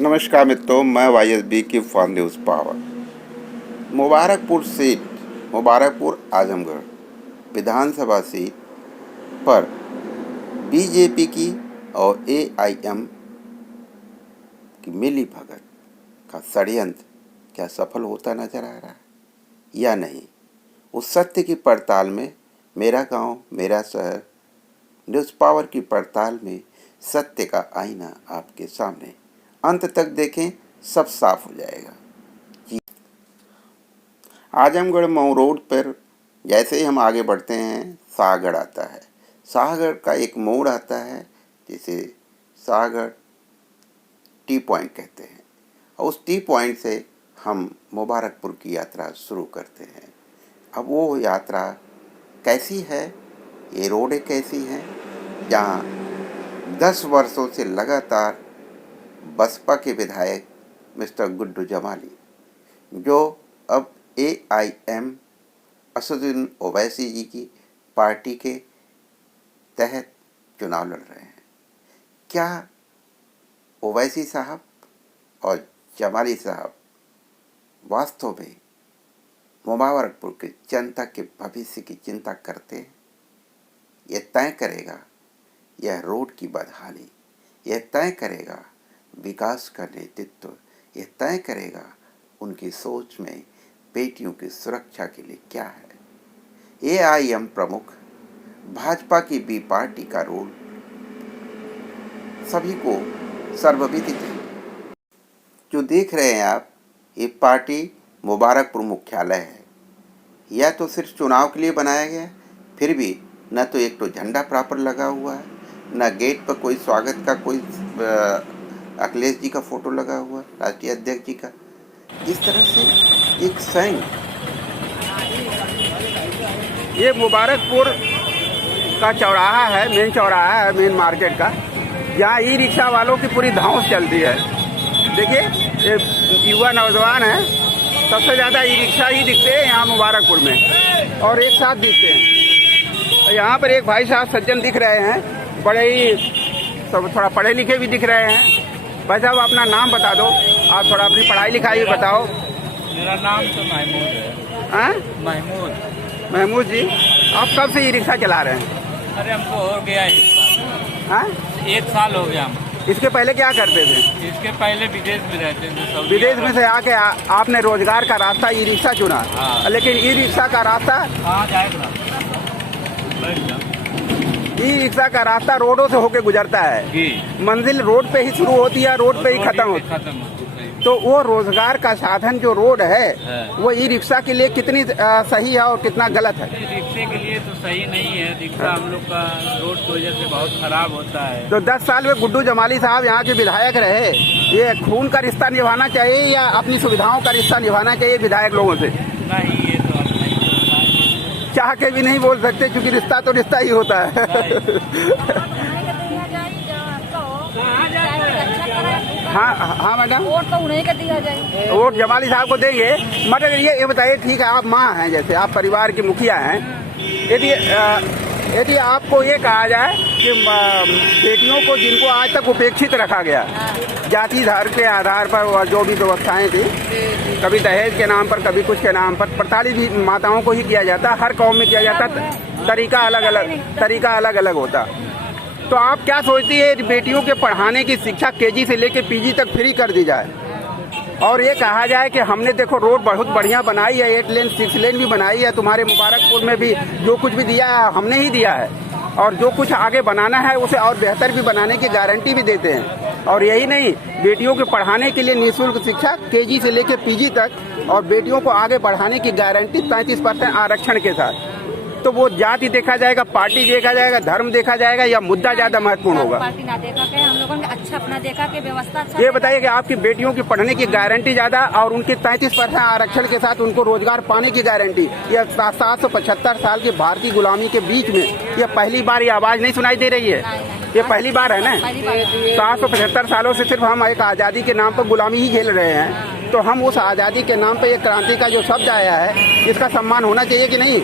नमस्कार मित्रों, मैं YSB की for news power. Mubarakpur seat, Mubarakpur Azamgarh Vidhan Sabha seat पर बीजेपी की और AIM की मिली भगत का षड्यंत्र क्या सफल होता नजर आ रहा है या नहीं? उस सत्य की पड़ताल में मेरा गांव मेरा शहर न्यूज़ पावर की पड़ताल में सत्य का आईना आपके सामने। अंत तक देखें, सब साफ हो जाएगा। आजमगढ़ मऊ रोड पर जैसे ही हम आगे बढ़ते हैं, शाहगढ़ आता है। शाहगढ़ का एक मोड़ आता है जिसे शाहगढ़ टी पॉइंट कहते हैं, और उस टी पॉइंट से हम मुबारकपुर की यात्रा शुरू करते हैं। अब वो यात्रा कैसी है, ये रोडें कैसी हैं, जहाँ 10 वर्षों से लगातार बसपा के विधायक मिस्टर गुड्डू जमाली, जो अब AIM असदुद्दीन ओवैसी जी की पार्टी के तहत चुनाव लड़ रहे हैं। क्या ओवैसी साहब और जमाली साहब वास्तव में मुबारकपुर की जनता के भविष्य की चिंता करते हैं? यह तय करेगा यह रोड की बदहाली, यह तय करेगा विकास का नेतृत्व, यह तय करेगा उनकी सोच में बेटियों की सुरक्षा के लिए क्या है। AIM प्रमुख भाजपा की बी पार्टी का रोल सभी को सर्वविदित है। जो देख रहे हैं आप, ये पार्टी मुबारकपुर मुख्यालय है। यह तो सिर्फ चुनाव के लिए बनाया गया है, फिर भी न तो एक तो झंडा प्रॉपर लगा हुआ है, न गेट पर कोई स्वागत का कोई अखिलेश जी का फोटो लगा हुआ, राष्ट्रीय अध्यक्ष जी का। इस तरह से एक संघ। ये मुबारकपुर का चौराहा है, मेन चौराहा है, मेन मार्केट का। यहाँ ई रिक्शा वालों की पूरी धौंस चलती है। देखिए, ये युवा नौजवान है, सबसे ज़्यादा ई रिक्शा ही दिखते हैं यहाँ मुबारकपुर में, और एक साथ दिखते हैं। यहाँ पर एक भाई साहब सज्जन दिख रहे हैं, बड़े ही सब थोड़ा पढ़े लिखे भी दिख रहे हैं। भाई साहब, अपना नाम बता दो, आप थोड़ा अपनी पढ़ाई लिखाई भी बताओ। मेरा नाम तो महमूद है। हाँ, महमूद जी, आप कब से ई रिक्शा चला रहे हैं? अरे हमको हो गया 1 साल। हाँ, 1 साल हो गया हमको। इसके पहले क्या करते थे? इसके पहले विदेश में रहते थे। विदेश में से आके आपने रोजगार का रास्ता ई रिक्शा चुना। हाँ। लेकिन ई रिक्शा का रास्ता कहाँ जाएगा? ई रिक्शा का रास्ता रोडों से होके गुजरता है। जी। मंजिल रोड पे ही शुरू होती है, रोड पे ही खत्म होती है। तो वो रोजगार का साधन जो रोड है, वो ई रिक्शा के लिए कितनी सही है और कितना गलत है? रिक्शे के लिए तो सही नहीं है। रिक्शा हम लोग का रोड की वजह से बहुत खराब होता है। तो 10 साल में गुड्डू जमाली साहब यहाँ के विधायक रहे, ये खून का रिश्ता निभाना चाहिए या अपनी सुविधाओं का रिश्ता निभाना चाहिए विधायक लोगों से? नहीं, ये तो आप नहीं बोल पाएंगे। चाह के भी नहीं बोल सकते, क्योंकि रिश्ता तो रिश्ता ही होता है। हाँ हाँ मैडम, वोट तो उन्हीं का दिया जाए। वोट जमाली साहब को देंगे। मतलब ये बताइए, ठीक है, आप माँ हैं, जैसे आप परिवार की मुखिया हैं, यदि आपको ये कहा जाए कि बेटियों को जिनको आज तक उपेक्षित रखा गया, जाति धर्म के आधार पर और जो भी व्यवस्थाएं थी, कभी दहेज के नाम पर, कभी कुछ के नाम पर, प्रताड़ित भी माताओं को ही किया जाता, हर कौम में किया जाता, तरीका अलग अलग होता। तो आप क्या सोचती है, बेटियों के पढ़ाने की शिक्षा KG से लेकर PG तक फ्री कर दी जाए, और ये कहा जाए कि हमने देखो रोड बहुत बढ़िया बनाई है, 8 लेन 6 लेन भी बनाई है, तुम्हारे मुबारकपुर में भी जो कुछ भी दिया है हमने ही दिया है, और जो कुछ आगे बनाना है उसे और बेहतर भी बनाने की गारंटी भी देते हैं। और यही नहीं, बेटियों के पढ़ाने के लिए निःशुल्क शिक्षा KG से लेकर PG तक, और बेटियों को आगे बढ़ाने की गारंटी 33% आरक्षण के साथ। तो वो जाति देखा जाएगा, पार्टी देखा जाएगा, धर्म देखा जाएगा, या मुद्दा ज्यादा महत्वपूर्ण होगा? पार्टी ना देखा के हम लोगों ने अच्छा अपना देखा के व्यवस्था अच्छा। ये बताइए कि आपकी बेटियों की पढ़ने की गारंटी ज्यादा और उनके 33% आरक्षण के साथ उनको रोजगार पाने की गारंटी, यह 775 साल की भारतीय गुलामी के बीच में यह पहली बार ये आवाज नहीं सुनाई दे रही है? ये पहली बार है ना? 775 सालों से सिर्फ हम एक आजादी के नाम पर गुलामी ही झेल रहे हैं। तो हम उस आजादी के नाम पर ये क्रांति का जो शब्द आया है, इसका सम्मान होना चाहिए कि नहीं?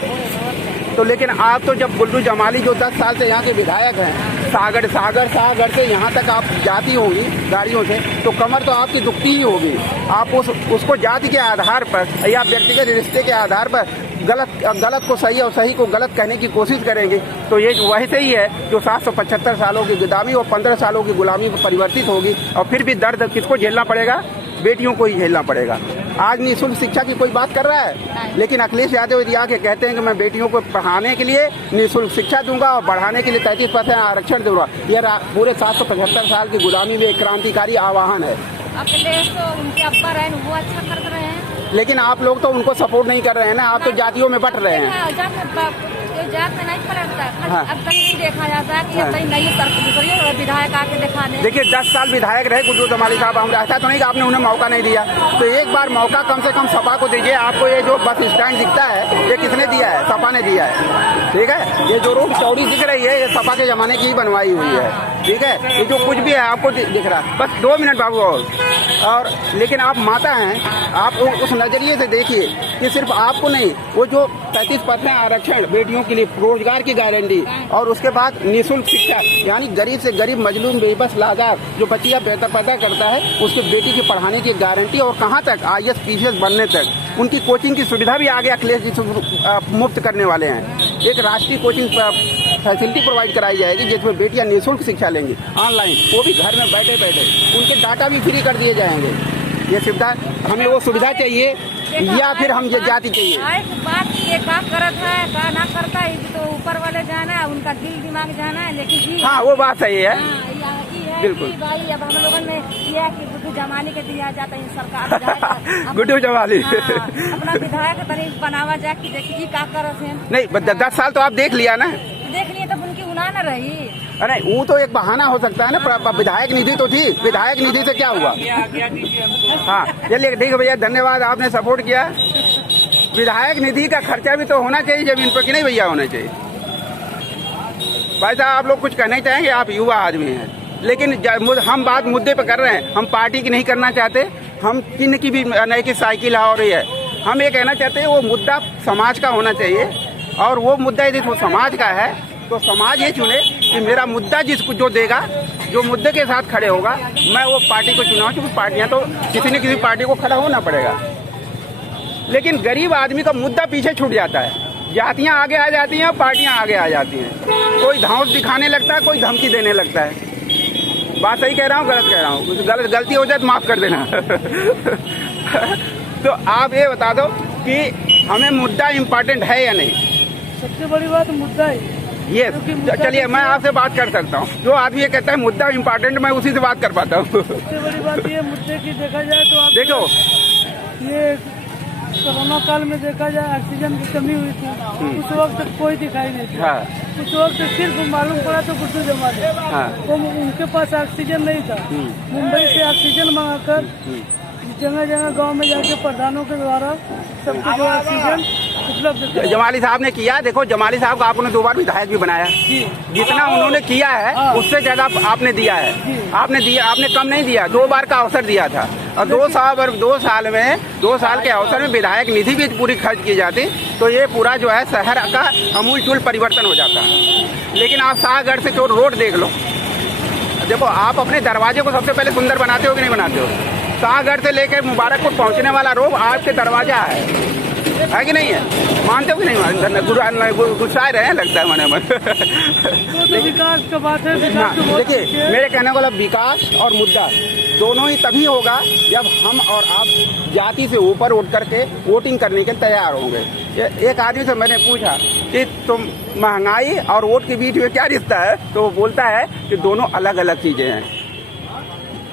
तो लेकिन आप तो जब गुड्डू जमाली जो 10 साल से यहाँ के विधायक हैं, सागर से यहाँ तक आप जाती होंगी गाड़ियों से, तो कमर तो आपकी दुखती ही होगी। आप उसको जाति के आधार पर या व्यक्तिगत रिश्ते के आधार पर गलत को सही और सही को गलत कहने की कोशिश करेंगे, तो ये वही से ही है जो 775 सालों की गुलामी और 15 सालों की गुलामी में परिवर्तित होगी। और फिर भी दर्द किसको झेलना पड़ेगा? बेटियों को ही झेलना पड़ेगा। आज निःशुल्क शिक्षा की कोई बात कर रहा है, लेकिन अखिलेश यादव यदि आके कहते हैं कि मैं बेटियों को पढ़ाने के लिए निःशुल्क शिक्षा दूंगा और बढ़ाने के लिए 33% आरक्षण दूंगा, यह पूरे 775 साल की गुलामी में एक क्रांतिकारी आह्वान है। अखिलेश तो उनके अब्बा रहे, वो अच्छा कर रहे हैं, लेकिन आप लोग तो उनको सपोर्ट नहीं कर रहे हैं ना, आप तो जातियों में बट रहे हैं। जात में नहीं पलटता। हाँ। अब तक नहीं देखा जाता है कि अब तक नई विधायक आके दिखाने। देखिए 10 साल विधायक रहे गुड्डू जमाली साहब, हम ऐसा तो नहीं कि आपने उन्हें मौका नहीं दिया, तो एक बार मौका कम से कम सपा को दीजिए। आपको ये जो बस स्टैंड दिखता है ये किसने दिया है? सपा ने दिया है, ठीक है। ये जो रोड चौड़ी दिख रही है ये सपा के जमाने की ही बनवाई हुई है, ठीक है। ये जो कुछ भी है आपको दिख रहा है। बस 2 मिनट बाबू और लेकिन आप माता हैं, आप उस नजरिए से देखिए कि सिर्फ आपको नहीं, वो जो 33% आरक्षण बेटियों के लिए, रोजगार की गारंटी और उसके बाद निःशुल्क शिक्षा, यानी गरीब से गरीब मजलूम बेबस लाचार जो बच्चियां बेहतर पैदा करता है उसके बेटी की पढ़ाने की गारंटी, और कहां तक IAS PCS बनने तक उनकी कोचिंग की सुविधा भी आगे अखिलेश जी मुफ्त करने वाले हैं। एक राष्ट्रीय कोचिंग फैसिलिटी प्रोवाइड कराई जाएगी जिसमें बेटियां निःशुल्क शिक्षा लेंगी ऑनलाइन, वो भी घर में बैठे बैठे। उनके डाटा भी फ्री कर दिए जाएंगे। ये सुविधा, हमें वो सुविधा चाहिए या फिर हम ये जाति चाहिए? बात ये का करत है का ना करता है तो ऊपर वाले जाना है, उनका दिल दिमाग जाना है, लेकिन हाँ वो बात सही है, बिल्कुल भाई। अब हम लोगों ने किया कि गुड्डू जमाली के दिया जाता है सरकार गुड्डू जमाली अपना विधायक तरी बनावा जाए कि देखिए का करत है। नहीं 10 साल तो आप देख लिया ना, देख लिए तब उनकी उना न रही। अरे वो तो एक बहाना हो सकता है ना, विधायक निधि तो थी, विधायक निधि से क्या हुआ? हाँ चलिए ठीक है भैया, धन्यवाद, आपने सपोर्ट किया। विधायक निधि का खर्चा भी तो होना चाहिए जमीन पर, कि नहीं भैया होना चाहिए? भाई साहब आप लोग कुछ कहना चाहेंगे? आप युवा आदमी हैं, लेकिन हम बात मुद्दे पर कर रहे हैं, हम पार्टी की नहीं करना चाहते, हम किन की भी नई की साइकिल हो रही है, हम ये कहना चाहते हैं वो मुद्दा समाज का होना चाहिए। और वो मुद्दा यदि वो समाज का है तो समाज ये चुने कि मेरा मुद्दा जिसको जो देगा, जो मुद्दे के साथ खड़े होगा, मैं वो पार्टी को चुनाव, क्योंकि पार्टियां तो किसी न किसी पार्टी को खड़ा होना पड़ेगा। लेकिन गरीब आदमी का मुद्दा पीछे छूट जाता है, जातियां आगे आ जाती हैं और पार्टियां आगे आ जाती हैं। कोई धौंस दिखाने लगता है, कोई धमकी देने लगता है। बात सही कह रहा हूँ गलत कह रहा हूँ? कुछ गलती हो जाए तो माफ कर देना। तो आप ये बता दो कि हमें मुद्दा इम्पोर्टेंट है या नहीं? सबसे बड़ी बात मुद्दा है ये। चलिए मैं आपसे बात कर सकता हूँ, जो आदमी ये कहता है मुद्दा इम्पोर्टेंट, मैं उसी से बात कर पाता हूँ। सबसे बड़ी बात ये मुद्दे की देखा जाए तो आप देखो ये कोरोना काल में देखा जाए ऑक्सीजन की कमी हुई थी, उस वक्त कोई दिखाई नहीं था। हाँ। उस वक्त सिर्फ मालूम पड़ा तो गुड्डू जमाली, हाँ। तो उनके पास ऑक्सीजन नहीं था, मुंबई से ऑक्सीजन मंगाकर जगह जगह गांव में जाके प्रधानों के द्वारा सबको जो ऑक्सीजन उपलब्ध। जमाली साहब ने किया, देखो जमाली साहब को आपने 2 बार विधायक भी बनाया, जितना उन्होंने किया है उससे ज्यादा आपने दिया है। आपने दिया, आपने कम नहीं दिया, 2 बार का अवसर दिया था। और 2 साल के अवसर में विधायक निधि भी पूरी खर्च की जाती तो ये पूरा जो है शहर का अमूलचूल परिवर्तन हो जाता। लेकिन आप शाहगढ़ से जो रोड देख लो, देखो आप अपने दरवाजे को सबसे पहले सुंदर बनाते हो कि नहीं बनाते हो? शाहगढ़ से लेकर मुबारकपुर पहुंचने वाला रोड आपके दरवाजा है कि नहीं है? मानते हो कि नहीं? गुस्सा रहे हैं लगता है मने मन। तो विकास का बात है। देखिए मेरे कहने वाला विकास और मुद्दा दोनों ही तभी होगा जब हम और आप जाति से ऊपर उठ करके वोटिंग करने के तैयार होंगे। एक आदमी से मैंने पूछा कि तुम महंगाई और वोट के बीच में क्या रिश्ता है, तो वो बोलता है कि दोनों अलग अलग चीजें हैं।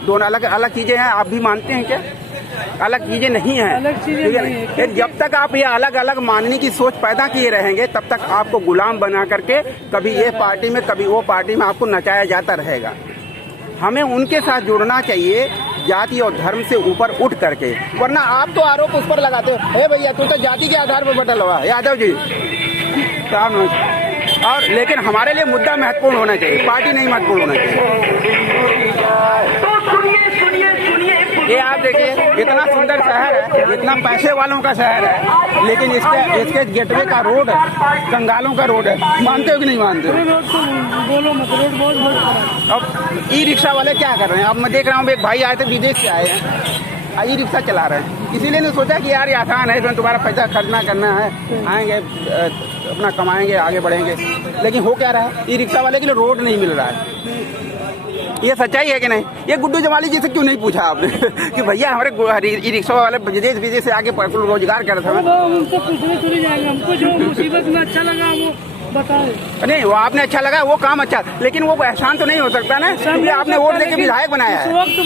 दोनों अलग अलग चीजें हैं। आप भी मानते हैं क्या? अलग चीजें नहीं है, अलग चीजें नहीं है। जब तक आप ये अलग अलग मानने की सोच पैदा किए रहेंगे तब तक आपको गुलाम बना करके कभी ये पार्टी में कभी वो पार्टी में आपको नचाया जाता रहेगा। हमें उनके साथ जुड़ना चाहिए जाति और धर्म से ऊपर उठ करके, वरना आप तो आरोप उस पर लगाते हो, हे भैया तू तो जाति के आधार पर बटल हुआ। यादव जी और लेकिन हमारे लिए मुद्दा महत्वपूर्ण होना चाहिए, पार्टी नहीं महत्वपूर्ण होना चाहिए। ये आप देखिए, इतना सुंदर शहर है, इतना पैसे वालों का शहर है, लेकिन इसके गेटवे का रोड कंगालों का रोड है। मानते हो कि नहीं मानते हो? रोड तो बोलो मत, रोड बहुत खराब। अब ई रिक्शा वाले क्या कर रहे हैं? अब मैं देख रहा हूँ, एक भाई आए थे विदेश से आए हैं, ई रिक्शा चला रहे हैं। इसीलिए ने सोचा कि यार ये आसान है, इसमें तुम्हारा पैसा खर्चना करना है, आएंगे अपना कमाएंगे, आगे बढ़ेंगे। लेकिन हो क्या रहा है, ई रिक्शा वाले के लिए रोड नहीं मिल रहा है। ये सच्चाई है कि नहीं? ये गुड्डू जमाली जी से क्यों नहीं पूछा आपने कि भैया हमारे ई रिक्शा वाले विदेश से आके रोजगार कर रहे थे? उनको पूछने चले जाएंगे, हमको जो मुसीबत में अच्छा लगा वो बताए। नहीं, वो आपने अच्छा लगा, वो काम अच्छा, लेकिन वो एहसान तो नहीं हो सकता ना, इसलिए आपने वोट देके विधायक बनाया है। उस वक्त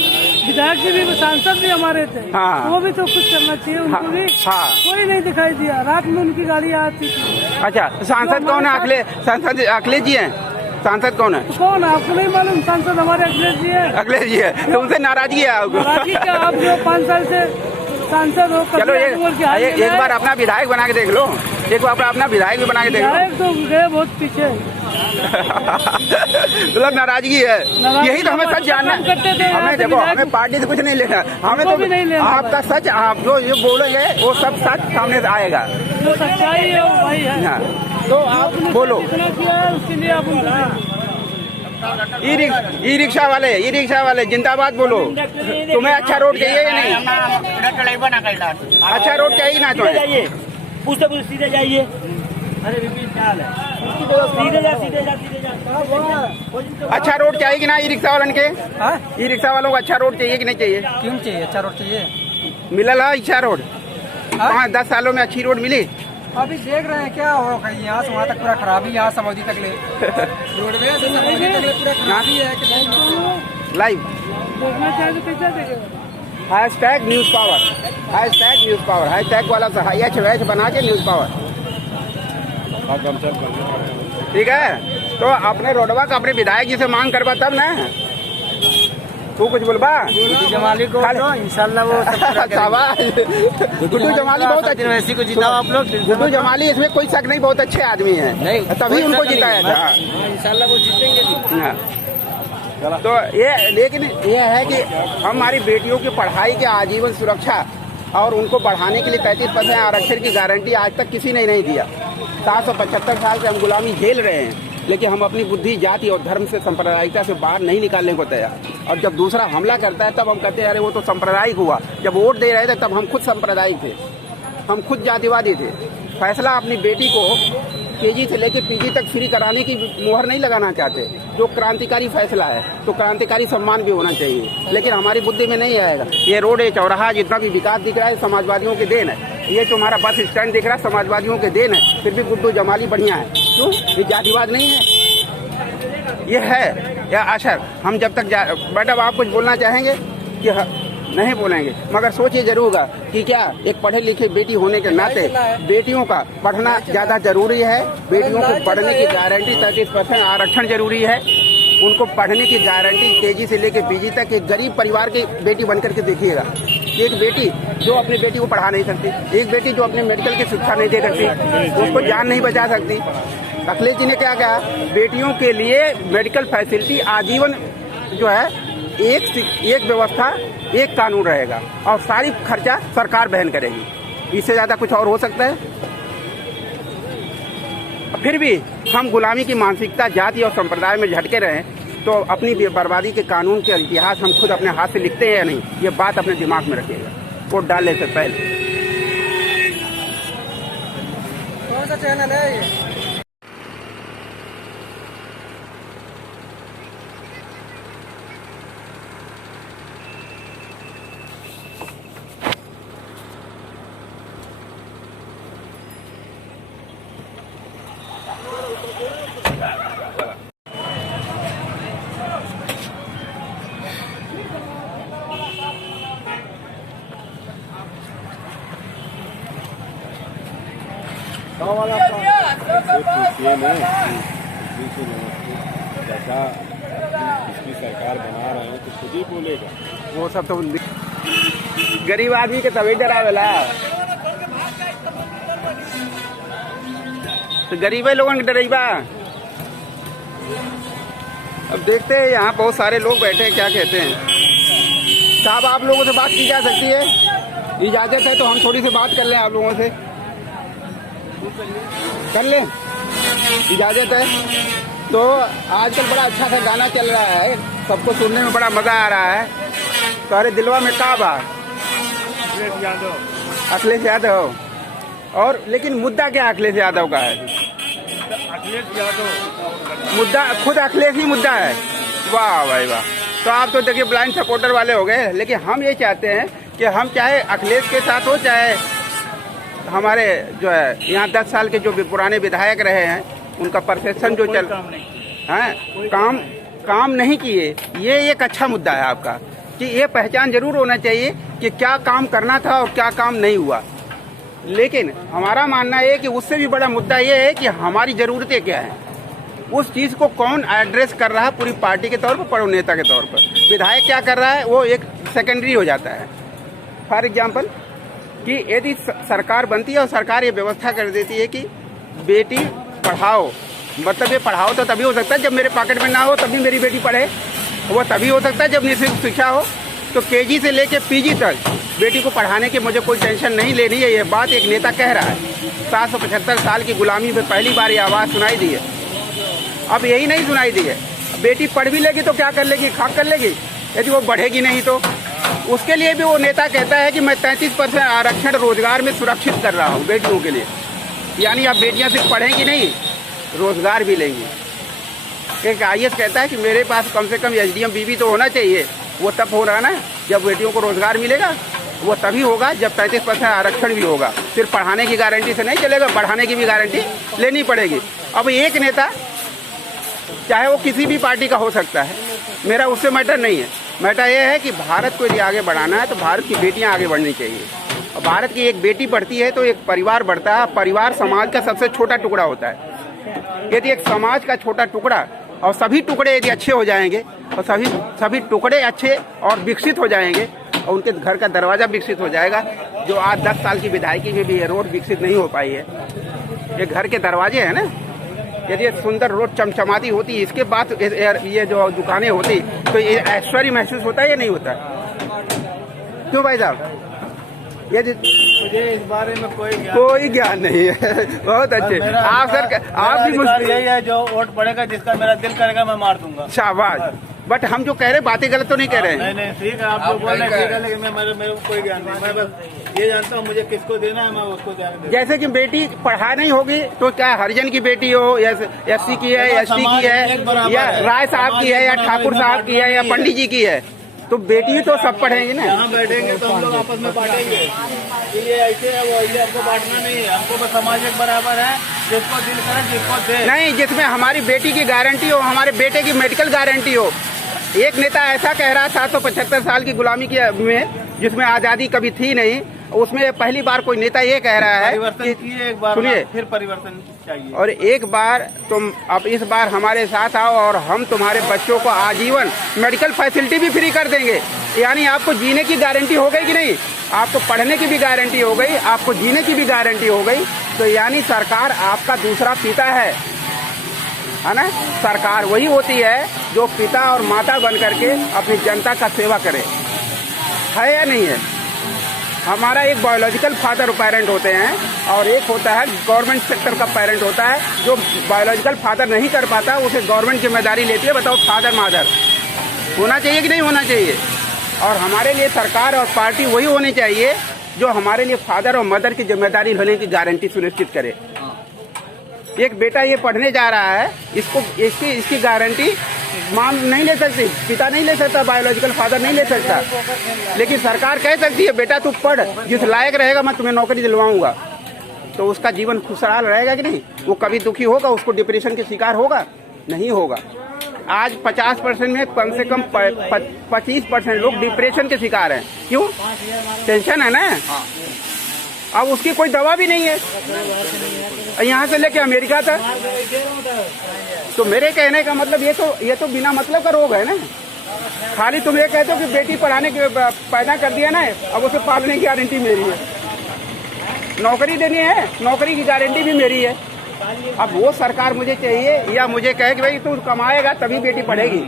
विधायक जी भी, सांसद भी हमारे थे। हाँ। वो भी तो कुछ करना चाहिए उनको भी। हाँ। कोई नहीं दिखाई दिया, रात में उनकी गाड़ी आती थी। अच्छा, सांसद कौन है? सांसद अखिलेश जी हैं। सांसद कौन है? कौन, आपको नहीं मालूम? सांसद हमारे अखिलेश जी है। अखिलेश जी है, तो उनसे नाराजगी है आपको? आप जो 5 साल से सांसद हो, चलो एक बार अपना विधायक बना के देख लो, एक बार अपना विधायक भी बना के देख लो। विधायक तो गए बहुत पीछे। मतलब नाराजगी है, यही तो हमें सच जानना है। हमें देखो, हमें पार्टी से कुछ नहीं लेना, हमें तो नहीं लेना। आपका सच, आप जो ये बोलेंगे वो सब सच सामने से आएगा। जो सच्चाई है वो भाई है। हाँ, तो आप बोलो। उसके लिए आप ई रिक्शा वाले जिंदाबाद बोलो। तुम्हें अच्छा रोड चाहिए या नहीं? अच्छा रोड चाहिए ना तुम्हें? पूछते सीधे जाइए। अरे सीधे जा। अच्छा रोड चाहिए कि ना ई रिक्शा वालन के? ई रिक्शा वालों को अच्छा रोड चाहिए कि नहीं चाहिए? क्यों चाहिए? अच्छा रोड चाहिए। मिलल है अच्छा रोड? 5-10 सालों में अच्छी रोड मिली? अभी देख रहे हैं क्या हो, कहीं यहाँ से वहाँ तक पूरा खराबी, यहाँ समझी तक ले रोडवेज से समझी तक ले पूरा खराबी है कि लाइव देखना चाहिए तो कैसे देखेगा? हैशटैग न्यूज़ पावर, हैशटैग वाला एच बना के न्यूज़ पावर। ठीक है, तो अपने रोडवा का अपने विधायक जी से मांग करवा तब ना। तू कुछ बोलबा? जमाली को इंशाल्लाह वो गुड्डू जमाली बहुत अच्छे, वैसी को जिताओ आप लोग। गुड्डू जमाली, इसमें कोई शक नहीं, बहुत अच्छे आदमी हैं, नहीं तभी उनको जिताया था। इंशाल्लाह वो जीतेंगे। तो ये, लेकिन ये है कि हमारी बेटियों की पढ़ाई के आजीवन सुरक्षा और उनको बढ़ाने के लिए 33% आरक्षण की गारंटी आज तक किसी ने नहीं दिया। 775 साल से हम गुलामी झेल रहे हैं, लेकिन हम अपनी बुद्धि, जाति और धर्म से, सांप्रदायिकता से बाहर नहीं निकालने को तैयार। और जब दूसरा हमला करता है तब हम कहते हैं अरे वो तो सांप्रदायिक हुआ। जब वोट दे रहे थे तब हम खुद सांप्रदायिक थे, हम खुद जातिवादी थे। फैसला अपनी बेटी को केजी से लेकर पीजी तक फ्री कराने की मुहर नहीं लगाना चाहते, जो क्रांतिकारी फैसला है, तो क्रांतिकारी सम्मान भी होना चाहिए, लेकिन हमारी बुद्धि में नहीं आएगा। ये रोड, ये चौराहा, जितना भी विकास दिख रहा है समाजवादियों के देन है। ये जो हमारा बस स्टैंड दिख रहा है समाजवादियों के देन है, फिर भी गुड्डू जमाली बढ़िया है। क्यों? ये जातिवाद नहीं है, ये है या असर। हम जब तक मैडम आप कुछ बोलना चाहेंगे कि नहीं बोलेंगे, मगर सोचिए जरूर कि क्या एक पढ़े लिखे बेटी होने के नाते बेटियों का पढ़ना ज़्यादा जरूरी है। बेटियों को पढ़ने की गारंटी 33% आरक्षण जरूरी है। उनको पढ़ने की गारंटी केजी से लेकर पीजी तक। एक गरीब परिवार की बेटी बनकर के देखिएगा, एक बेटी जो अपनी बेटी को पढ़ा नहीं सकती, एक बेटी जो अपने मेडिकल की शिक्षा नहीं दे सकती, उसको जान नहीं बचा सकती। अखिलेश जी ने क्या कहा, बेटियों के लिए मेडिकल फैसिलिटी आजीवन जो है, एक व्यवस्था, एक कानून रहेगा और सारी खर्चा सरकार वहन करेगी। इससे ज़्यादा कुछ और हो सकता है? फिर भी हम गुलामी की मानसिकता, जाति और संप्रदाय में झटके रहे, तो अपनी बर्बादी के कानून के इतिहास हम खुद अपने हाथ से लिखते हैं या नहीं, ये बात अपने दिमाग में रखिएगा वोट डालने से पहले। कौन सा चैनल है ये? जैसा इसकी सरकार बना रहे हैं तो खुद ही बोलेगा। वो सब तो गरीब आदमी के तभी डरावेला, तो गरीब लोगों के डरेबा। अब देखते हैं, यहाँ बहुत सारे लोग बैठे हैं, क्या कहते हैं। साहब आप लोगों से बात की जा सकती है? इजाज़त है तो हम थोड़ी सी बात कर लें आप लोगों से, कर लें? इजाज़त है तो आजकल बड़ा अच्छा सा गाना चल रहा है, सबको सुनने में बड़ा मज़ा आ रहा है। तुम्हारे दिलवा में का बा? अखिलेश यादव। और लेकिन मुद्दा क्या अखिलेश यादव का है? अखिलेश यादव मुद्दा खुद अखिलेश ही मुद्दा है। वाह भाई वाह। तो आप तो देखिए ब्लाइंड सपोर्टर वाले हो गए। लेकिन हम ये चाहते हैं कि हम चाहे अखिलेश के साथ हो, चाहे हमारे जो है यहाँ 10 साल के जो भी पुराने विधायक रहे हैं उनका परसेप्शन जो चल काम नहीं किए, ये एक अच्छा मुद्दा है आपका कि ये पहचान जरूर होना चाहिए कि क्या काम करना था और क्या काम नहीं हुआ। लेकिन हमारा मानना है कि उससे भी बड़ा मुद्दा ये है कि हमारी ज़रूरतें क्या हैं, उस चीज़ को कौन एड्रेस कर रहा है पूरी पार्टी के तौर पर, बड़े नेता के तौर पर। विधायक क्या कर रहा है वो एक सेकेंडरी हो जाता है। फॉर एग्जाम्पल कि यदि सरकार बनती है और सरकार ये व्यवस्था कर देती है कि बेटी पढ़ाओ, मतलब ये पढ़ाओ तो तभी हो सकता है जब मेरे पॉकेट में ना हो तभी मेरी बेटी पढ़े, वो तभी हो सकता है जब निःशुल्क शिक्षा हो। तो केजी से लेके पीजी तक बेटी को पढ़ाने की मुझे कोई टेंशन नहीं लेनी है, ये बात एक नेता कह रहा है। 775 साल की गुलामी में पहली बार ये आवाज़ सुनाई दी है। अब यही नहीं सुनाई दी है, बेटी पढ़ भी लेगी तो क्या कर लेगी, खाक कर लेगी। यदि वो बढ़ेगी नहीं तो उसके लिए भी वो नेता कहता है कि मैं 33% आरक्षण रोजगार में सुरक्षित कर रहा हूँ बेटियों के लिए। यानी अब बेटियाँ सिर्फ पढ़ेंगी नहीं, रोजगार भी लेंगी। एक IAS कहता है कि मेरे पास कम से कम SDM बीवी तो होना चाहिए। वो तब हो रहा ना जब बेटियों को रोजगार मिलेगा, वो तभी होगा जब 33% आरक्षण भी होगा। सिर्फ पढ़ाने की गारंटी से नहीं चलेगा, बढ़ाने की भी गारंटी लेनी पड़ेगी। अब एक नेता चाहे वो किसी भी पार्टी का हो सकता है, मेरा उससे मैटर नहीं है। मैटर ये है कि भारत को यदि आगे बढ़ाना है तो भारत की बेटियां आगे बढ़नी चाहिए। और भारत की एक बेटी बढ़ती है तो एक परिवार बढ़ता है। परिवार समाज का सबसे छोटा टुकड़ा होता है। यदि एक समाज का छोटा टुकड़ा और सभी टुकड़े यदि अच्छे हो जाएंगे और सभी टुकड़े अच्छे और विकसित हो जाएंगे और उनके घर का दरवाज़ा विकसित हो जाएगा। जो आज 10 साल की विधायकी में भी ये रोड विकसित नहीं हो पाई है, ये घर के दरवाजे हैं ना। यदि सुंदर रोड चमचमाती होती, इसके बाद ये जो दुकानें होती तो ये ऐश्वर्य महसूस होता है या नहीं होता? क्यों भाई साहब? यदि मुझे इस बारे में कोई ज्ञान नहीं है। बहुत अच्छे आप सर, आप भी यही है जो वोट पड़ेगा जिसका मेरा दिल करेगा मैं मार दूंगा। शाबाश। बट हम जो कह रहे हैं बातें गलत तो नहीं कह रहे हैं। नहीं ठीक है, आप जो बोल रहे हैं ठीक है, लेकिन मेरे को कोई ज्ञान नहीं। मैं बस ये जानता हूँ मुझे किसको देना है, मैं उसको देना। जैसे कि बेटी पढ़ा नहीं होगी तो क्या हरिजन की बेटी हो या SC की है, ST की है, या राय साहब की है, या ठाकुर साहब की है, या पंडित जी की है, तो बेटी तो सब पढ़ेंगे ना। यहाँ बैठेंगे तो हम लोग आपस में बांटेंगे। ये ऐसे है वो ये हमको बांटना नहीं है। हमको बस समाज एक बराबर है, जिसको दिल करे जिसको दे। नहीं, जिसमें हमारी बेटी की गारंटी हो, हमारे बेटे की मेडिकल गारंटी हो। एक नेता ऐसा कह रहा 775 साल की गुलामी की में, जिसमें आज़ादी कभी थी नहीं, उसमें पहली बार कोई नेता ये कह रहा है कि एक बार सुनिए, फिर परिवर्तन चाहिए। और एक बार तुम अब इस बार हमारे साथ आओ और हम तुम्हारे बच्चों को आजीवन मेडिकल फैसिलिटी भी फ्री कर देंगे। यानी आपको जीने की गारंटी हो गई कि नहीं? आपको पढ़ने की भी गारंटी हो गई, आपको जीने की भी गारंटी हो गई। तो यानी सरकार आपका दूसरा पिता है ना। सरकार वही होती है जो पिता और माता बन करके अपनी जनता का सेवा करे, है या नहीं है? हमारा एक बायोलॉजिकल फादर पेरेंट होते हैं और एक होता है गवर्नमेंट सेक्टर का पेरेंट होता है। जो बायोलॉजिकल फादर नहीं कर पाता उसे गवर्नमेंट जिम्मेदारी लेती है। बताओ फादर मदर होना चाहिए कि नहीं होना चाहिए? और हमारे लिए सरकार और पार्टी वही होनी चाहिए जो हमारे लिए फादर और मदर की जिम्मेदारी लेने की गारंटी सुनिश्चित करे। एक बेटा ये पढ़ने जा रहा है, इसकी गारंटी माँ नहीं ले सकती, पिता नहीं ले सकता, बायोलॉजिकल फादर नहीं ले सकता। लेकिन सरकार कह सकती है बेटा तू पढ़, जिस लायक रहेगा मैं तुम्हें नौकरी दिलवाऊंगा। तो उसका जीवन खुशहाल रहेगा कि नहीं? वो कभी दुखी होगा? उसको डिप्रेशन के शिकार होगा? नहीं होगा। आज 50% में कम से कम 25% लोग डिप्रेशन के शिकार हैं। क्यों? टेंशन है ना। अब उसकी कोई दवा भी नहीं है, यहाँ से लेके अमेरिका तक। तो मेरे कहने का मतलब ये तो बिना मतलब का रोग है ना। खाली तुम ये कहते हो कि बेटी पढ़ाने के पैदा कर दिया ना, अब उसे पालने की गारंटी मेरी है, नौकरी देनी है, नौकरी की गारंटी भी मेरी है। अब वो सरकार मुझे चाहिए या मुझे कहे कि भाई तू कमाएगा तभी बेटी पढ़ेगी।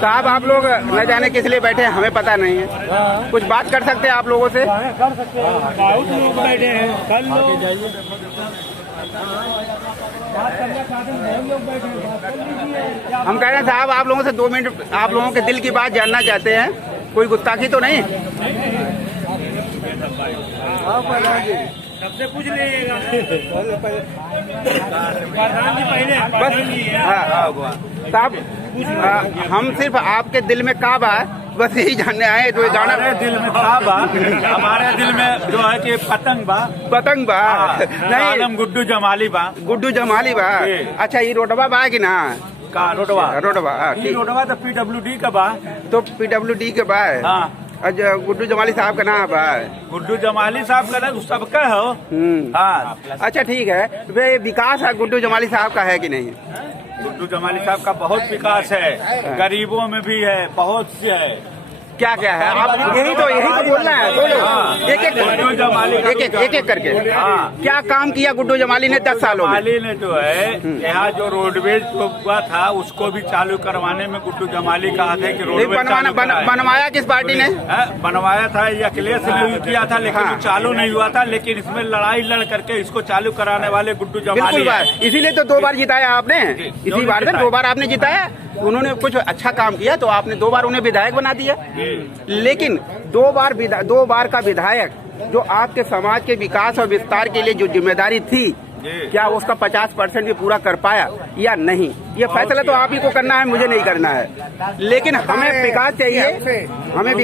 साहब आप लोग न जाने किस लिए बैठे हैं, हमें पता नहीं है। कुछ बात कर सकते हैं आप लोगों से? कर सकते हैं, बहुत लोग बैठे हैं, कर लो। बात करने खातिर बहुत लोग बैठे हैं, बात कर लीजिए। हम कह रहे हैं साहब आप लोगों से 2 मिनट आप लोगों के दिल की बात जानना चाहते हैं। कोई गुस्ताखी तो नहीं? सबसे पूछ लीजिएगा। प्रधान जी पहले साहब हम सिर्फ आपके दिल में का बा बस यही जानने आए। तो जाना हमारे दिल में का बा, हमारे दिल में जो है कि पतंग बा नहीं, आलम गुड्डू जमाली बा। गुड्डू जमाली बा। अच्छा ये रोडवा बा कि ना? का रोडवा ठीक। रोडवा तो PWD का बा। तो PWD के बा। हाँ। अच्छा गुड्डू जमाली साहब का नाम बा? गुड्डू जमाली साहब का ना सबका हो। हाँ। अच्छा ठीक है। वे विकास है गुड्डू जमाली साहब का है कि नहीं? गुड्डू जमाली साहब का बहुत विकास है, गरीबों में भी है, बहुत से है। क्या क्या है? आप यही तो बोलना है। बोलो एक एक करके। हाँ। क्या काम किया गुड्डू जमाली ने 10 सालों में? जमाली ने जो है यहाँ जो रोडवेज हुआ था उसको भी चालू करवाने में गुड्डू जमाली कहा था कि रोडवेज बनवाया किस पार्टी ने? बनवाया था ये अखिलेश ने किया था, लेकिन हाँ। चालू नहीं हुआ था। लेकिन इसमें लड़ाई लड़ करके इसको चालू कराने वाले गुड्डू जमाली है। इसीलिए तो 2 बार जिताया आपने। इसी बार 2 बार आपने जिताया। उन्होंने कुछ अच्छा काम किया तो आपने 2 बार उन्हें विधायक बना दिया। लेकिन 2 बार का विधायक जो आपके समाज के विकास और विस्तार के लिए जो जिम्मेदारी थी, क्या उसका 50% भी पूरा कर पाया या नहीं? ये फैसला तो आप ही को करना है, मुझे नहीं करना है। लेकिन हमें विकास चाहिए, हमें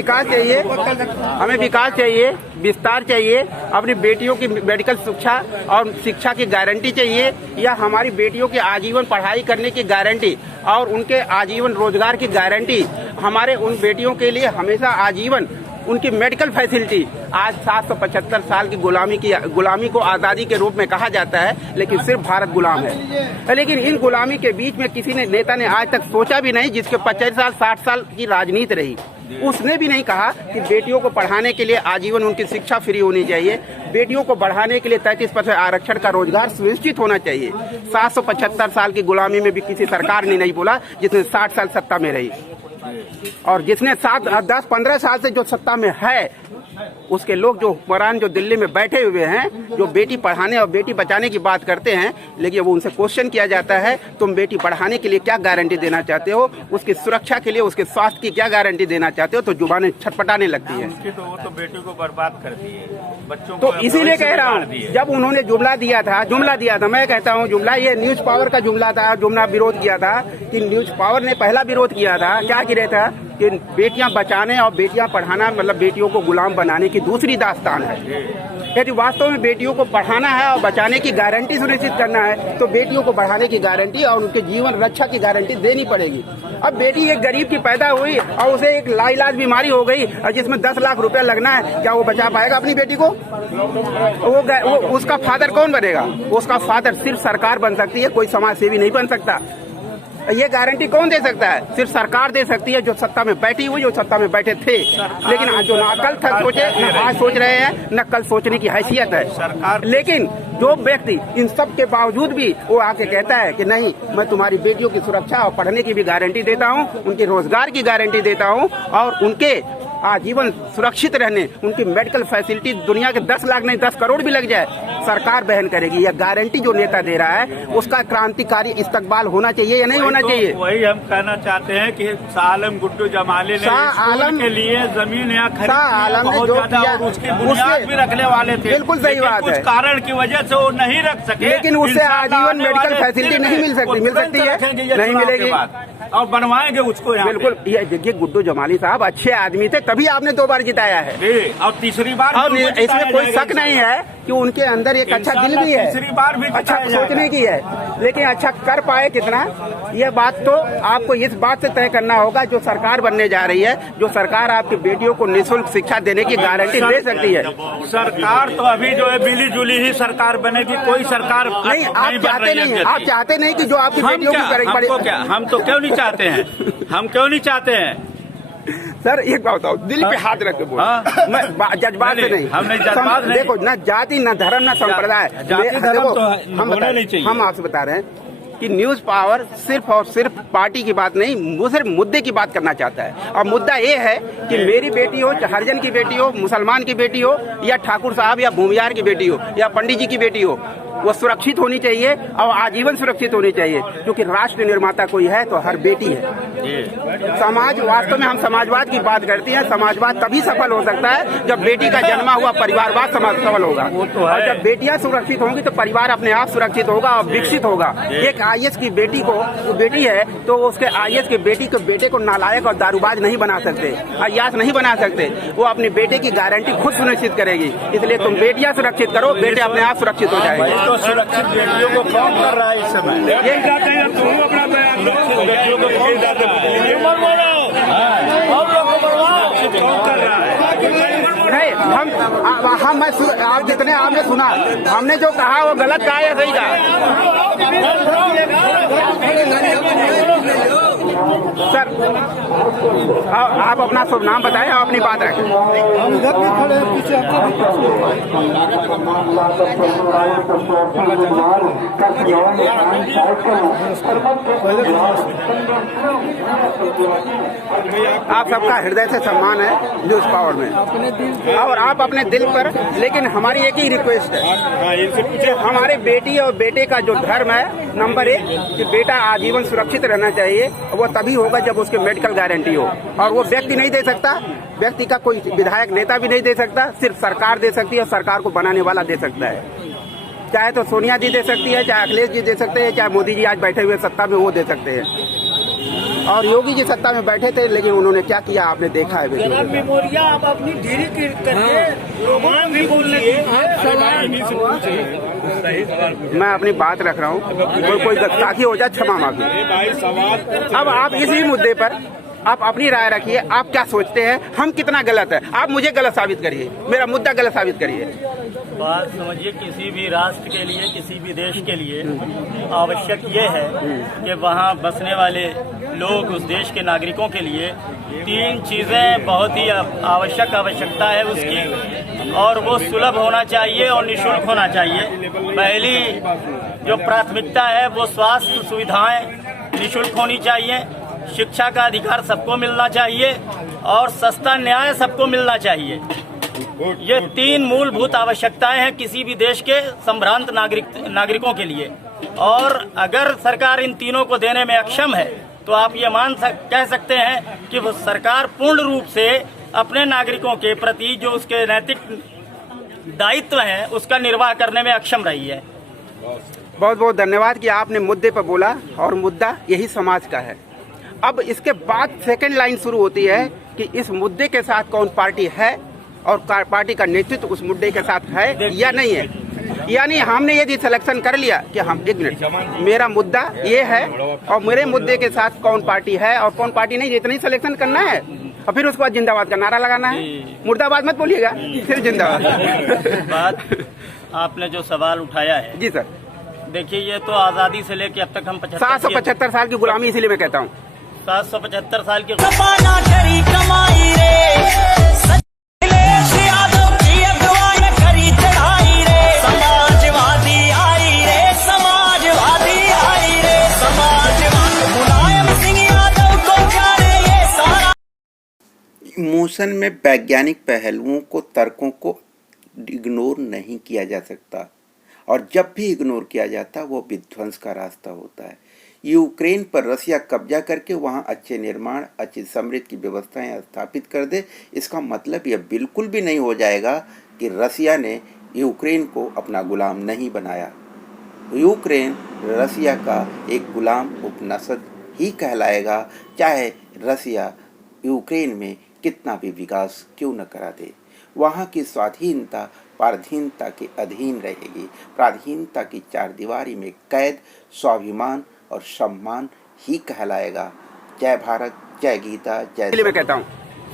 विकास चाहिए, विस्तार चाहिए, अपनी बेटियों की मेडिकल शिक्षा और शिक्षा की गारंटी चाहिए, या हमारी बेटियों की आजीवन पढ़ाई करने की गारंटी और उनके आजीवन रोजगार की गारंटी। हमारे उन बेटियों के लिए हमेशा आजीवन उनकी मेडिकल फैसिलिटी। आज 775 साल की गुलामी को आज़ादी के रूप में कहा जाता है, लेकिन सिर्फ भारत गुलाम है। लेकिन इन गुलामी के बीच में किसी नेता ने आज तक सोचा भी नहीं, जिसके 50 साल 60 साल की राजनीति रही, उसने भी नहीं कहा कि बेटियों को पढ़ाने के लिए आजीवन उनकी शिक्षा फ्री होनी चाहिए, बेटियों को बढ़ाने के लिए 33% आरक्षण का रोजगार सुनिश्चित होना चाहिए। 775 साल की गुलामी में भी किसी सरकार ने नहीं बोला, जिसने 60 साल सत्ता में रही। और जिसने 10-15 साल से जो सत्ता में है, उसके लोग जो हुक्मरान जो दिल्ली में बैठे हुए हैं, जो बेटी पढ़ाने और बेटी बचाने की बात करते हैं, लेकिन वो उनसे क्वेश्चन किया जाता है तुम बेटी पढ़ाने के लिए क्या गारंटी देना चाहते हो, उसकी सुरक्षा के लिए, उसके स्वास्थ्य की क्या गारंटी देना चाहते हो, तो जुबानें छटपटाने लगती है। तो वो तो बेटी को बर्बाद करती है, बच्चों तो को। इसीलिए कह रहा हूँ, जब उन्होंने जुमला दिया था, मैं कहता हूँ जुमला, ये न्यूज पावर का जुमला था, जुमला विरोध किया था कि न्यूज पावर ने पहला विरोध किया था। क्या किया था कि बेटियां बचाने और बेटियां पढ़ाना मतलब बेटियों को गुलाम बनाने की दूसरी दास्तान है। यदि वास्तव में बेटियों को पढ़ाना है और बचाने की गारंटी सुनिश्चित करना है, तो बेटियों को बढ़ाने की गारंटी और उनके जीवन रक्षा की गारंटी देनी पड़ेगी। अब बेटी एक गरीब की पैदा हुई और उसे एक लाइलाज बीमारी हो गई और जिसमें 10 लाख रुपया लगना है, क्या वो बचा पाएगा अपनी बेटी को? वो उसका फादर कौन बनेगा? उसका फादर सिर्फ सरकार बन सकती है, कोई समाज सेवी नहीं बन सकता। ये गारंटी कौन दे सकता है? सिर्फ सरकार दे सकती है, जो सत्ता में बैठी हुई, जो सत्ता में बैठे थे। लेकिन जो ना कल तक सोचे, न आज सोच रहे हैं, न कल सोचने की हैसियत है। लेकिन जो व्यक्ति इन सब के बावजूद भी वो आके कहता है कि नहीं, मैं तुम्हारी बेटियों की सुरक्षा और पढ़ने की भी गारंटी देता हूँ, उनके रोजगार की गारंटी देता हूँ और उनके आजीवन सुरक्षित रहने, उनकी मेडिकल फैसिलिटी दुनिया के 10 लाख नहीं 10 करोड़ भी लग जाए, सरकार बहन करेगी। यह गारंटी जो नेता दे रहा है, उसका क्रांतिकारी इस्तकबाल होना चाहिए या नहीं होना चाहिए? वही हम कहना चाहते हैं कि शाह आलम गुड्डू जमाली ने स्कूल के लिए जमीन यहाँ खरीदी बहुत ज्यादा और उसकी बुनियाद भी रखने वाले थे। बिल्कुल सही बात है। कुछ कारण की वजह से वो नहीं रख सके, लेकिन उससे आजीवन मेडिकल फैसिलिटी नहीं मिल सकती है, नहीं मिलेगी और बनवाएंगे उसको। बिल्कुल, ये गुड्डू जमाली साहब अच्छे आदमी थे, तभी आपने 2 बार जिताया है और तीसरी बार। और इसमें कोई शक नहीं है कि उनके अंदर एक अच्छा दिल भी है, तीसरी बार भी अच्छा सोचने की है। लेकिन अच्छा कर पाए कितना, ये बात तो आपको इस बात से तय करना होगा। जो सरकार बनने जा रही है, जो सरकार आपकी बेटियों को निःशुल्क शिक्षा देने की गारंटी दे सकती है, सरकार तो अभी जो है मिली जुली ही सरकार बनेगी, कोई सरकार नहीं। आप चाहते नहीं कि जो आपकी बेटियों की करेगी। हम तो क्यों नहीं चाहते हैं, हम क्यों नहीं चाहते हैं सर? एक बात बताओ, दिल पे हाथ रख के बोलो। मैं जज्बात से नहीं, हम नहीं जज्बात नहीं। देखो, न जाति, न धर्म, न संप्रदाय। हम आपसे बता रहे हैं, कि न्यूज़ पावर सिर्फ और सिर्फ पार्टी की बात नहीं, वो सिर्फ मुद्दे की बात करना चाहता है। और मुद्दा ये है कि मेरी बेटी हो, हरिजन की बेटी हो, मुसलमान की बेटी हो, या ठाकुर साहब या भूमियार की बेटी हो, या पंडित जी की बेटी हो, वो सुरक्षित होनी चाहिए और आजीवन सुरक्षित होनी चाहिए, क्योंकि राष्ट्र निर्माता कोई है तो हर बेटी है। समाज, वास्तव में हम समाजवाद की बात करते हैं, समाजवाद तभी सफल हो सकता है जब बेटी का जन्मा हुआ परिवारवाद सफल होगा। और जब बेटियां सुरक्षित होंगी तो परिवार अपने आप सुरक्षित होगा और विकसित होगा। एक आईएएस की बेटी को, वो बेटी है तो उसके आईएएस के बेटे को नालायक और दारूबाज नहीं बना सकते, अयास नहीं बना सकते। वो अपने बेटे की गारंटी खुद सुनिश्चित करेगी। इसलिए तुम बेटियां सुरक्षित करो, बेटे अपने आप सुरक्षित हो जाएंगे। तो सुरक्षित बेटियों को कौन कर रहा है इस समय? ये जाते हैं, तुम अपना सुरक्षित बेटियों को कौन जाते हैं? कौन कर रहा है? नहीं, आप जितने आपने सुना, हमने जो कहा वो गलत कहा या सही कहा? सर, आप अपना शुभ नाम बताएं, आप अपनी बात रखें। हम इधर भी खड़े हैं, पीछे आप सबका हृदय से सम्मान है न्यूज़ पावर में, और आप अपने दिल पर, लेकिन हमारी एक ही रिक्वेस्ट है, हमारे बेटी और बेटे का जो धर्म है, नंबर 1 कि बेटा आजीवन सुरक्षित रहना चाहिए। वो तभी होगा जब उसके मेडिकल गारंटी हो, और वो व्यक्ति नहीं दे सकता, व्यक्ति का कोई विधायक नेता भी नहीं दे सकता, सिर्फ सरकार दे सकती है, और सरकार को बनाने वाला दे सकता है। चाहे तो सोनिया जी दे सकती है, चाहे अखिलेश जी दे सकते हैं, चाहे मोदी जी आज बैठे हुए सत्ता में वो दे सकते हैं। और योगी जी सत्ता में बैठे थे, लेकिन उन्होंने क्या किया आपने देखा है। मेमोरिया आप अपनी धीरे करके लोगों भी बोलिए। मैं अपनी बात रख रहा हूँ, कोई गस्ताखी हो जाए क्षमा मांगी। अब आप इसी मुद्दे पर आप अपनी राय रखिए, आप क्या सोचते हैं, हम कितना गलत है, आप मुझे गलत साबित करिए, मेरा मुद्दा गलत साबित करिए। बात समझिए, किसी भी राष्ट्र के लिए, किसी भी देश के लिए आवश्यक ये है कि वहाँ बसने वाले लोग, उस देश के नागरिकों के लिए 3 चीजें बहुत ही आवश्यकता है उसकी, और वो सुलभ होना चाहिए और निःशुल्क होना चाहिए। पहली जो प्राथमिकता है वो स्वास्थ्य सुविधाएं निःशुल्क होनी चाहिए, शिक्षा का अधिकार सबको मिलना चाहिए, और सस्ता न्याय सबको मिलना चाहिए। ये 3 मूलभूत आवश्यकताएं हैं किसी भी देश के संभ्रांत नागरिकों के लिए। और अगर सरकार इन तीनों को देने में अक्षम है तो आप ये कह सकते हैं कि वो सरकार पूर्ण रूप से अपने नागरिकों के प्रति जो उसके नैतिक दायित्व है उसका निर्वाह करने में अक्षम रही है। बहुत बहुत धन्यवाद कि आपने मुद्दे पर बोला, और मुद्दा यही समाज का है। अब इसके बाद सेकंड लाइन शुरू होती है कि इस मुद्दे के साथ कौन पार्टी है, और पार्टी का नेतृत्व उस मुद्दे के साथ है या नहीं है। यानी हमने यदि सिलेक्शन कर लिया कि हम, एक मिनट, मेरा मुद्दा ये है और मेरे मुद्दे के साथ कौन पार्टी है और कौन पार्टी नहीं, इतना ही सिलेक्शन करना है, और फिर उसके बाद जिंदाबाद का नारा लगाना है। मुर्दाबाद मत बोलिएगा, फिर जिंदाबाद। बात आपने जो सवाल उठाया है, जी सर, देखिए ये तो आजादी से लेके अब तक हम 775 साल की गुलामी, इसीलिए मैं कहता हूँ 775 साल की इमोशन में वैज्ञानिक पहलुओं को, तर्कों को इग्नोर नहीं किया जा सकता, और जब भी इग्नोर किया जाता वो विध्वंस का रास्ता होता है। यूक्रेन पर रसिया कब्जा करके वहाँ अच्छे निर्माण, अच्छी समृद्धि की व्यवस्थाएं स्थापित कर दे, इसका मतलब यह बिल्कुल भी नहीं हो जाएगा कि रसिया ने यूक्रेन को अपना गुलाम नहीं बनाया। यूक्रेन रसिया का एक गुलाम उपनिषद ही कहलाएगा, चाहे रसिया यूक्रेन में कितना भी विकास क्यों न करा दे। वहाँ की स्वाधीनता पराधीनता के अधीन रहेगी। पराधीनता की 4 दीवारी में कैद स्वाभिमान और सम्मान ही कहलाएगा। जय भारत, जय गीता, जय। मैं कहता हूँ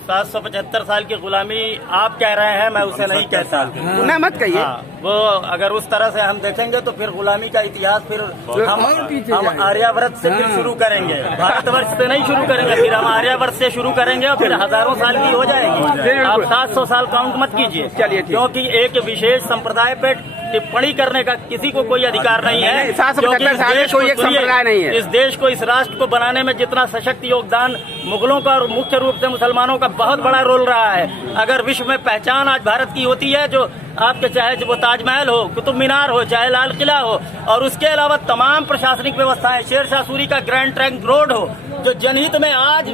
775 साल की गुलामी आप कह रहे हैं, मैं उसे नहीं कहता। ना मत कहिए। वो अगर उस तरह से हम देखेंगे तो फिर गुलामी का इतिहास फिर हम आर्यावर्त से फिर शुरू करेंगे, भारतवर्ष से नहीं शुरू करेंगे, फिर हम आर्यावर्त से शुरू करेंगे और फिर हजारों साल की हो जाएगी। आप 700 साल काउंट मत कीजिए, चलिए, क्योंकि एक विशेष संप्रदाय पे टिप्पणी करने का किसी को कोई अधिकार नहीं है। नहीं, 775 साल में कोई एक संप्रदाय नहीं है। इस देश को, इस राष्ट्र को बनाने में जितना सशक्त योगदान मुगलों का और मुख्य रूप से मुसलमानों का बहुत बड़ा रोल रहा है। अगर विश्व में पहचान आज भारत की होती है, जो आपके चाहे वो ताजमहल हो, कुतुब मीनार हो, चाहे लाल किला हो, और उसके अलावा तमाम प्रशासनिक व्यवस्थाएं, शेरशाह सूरी का ग्रैंड ट्रंक रोड हो, जो जनहित में आज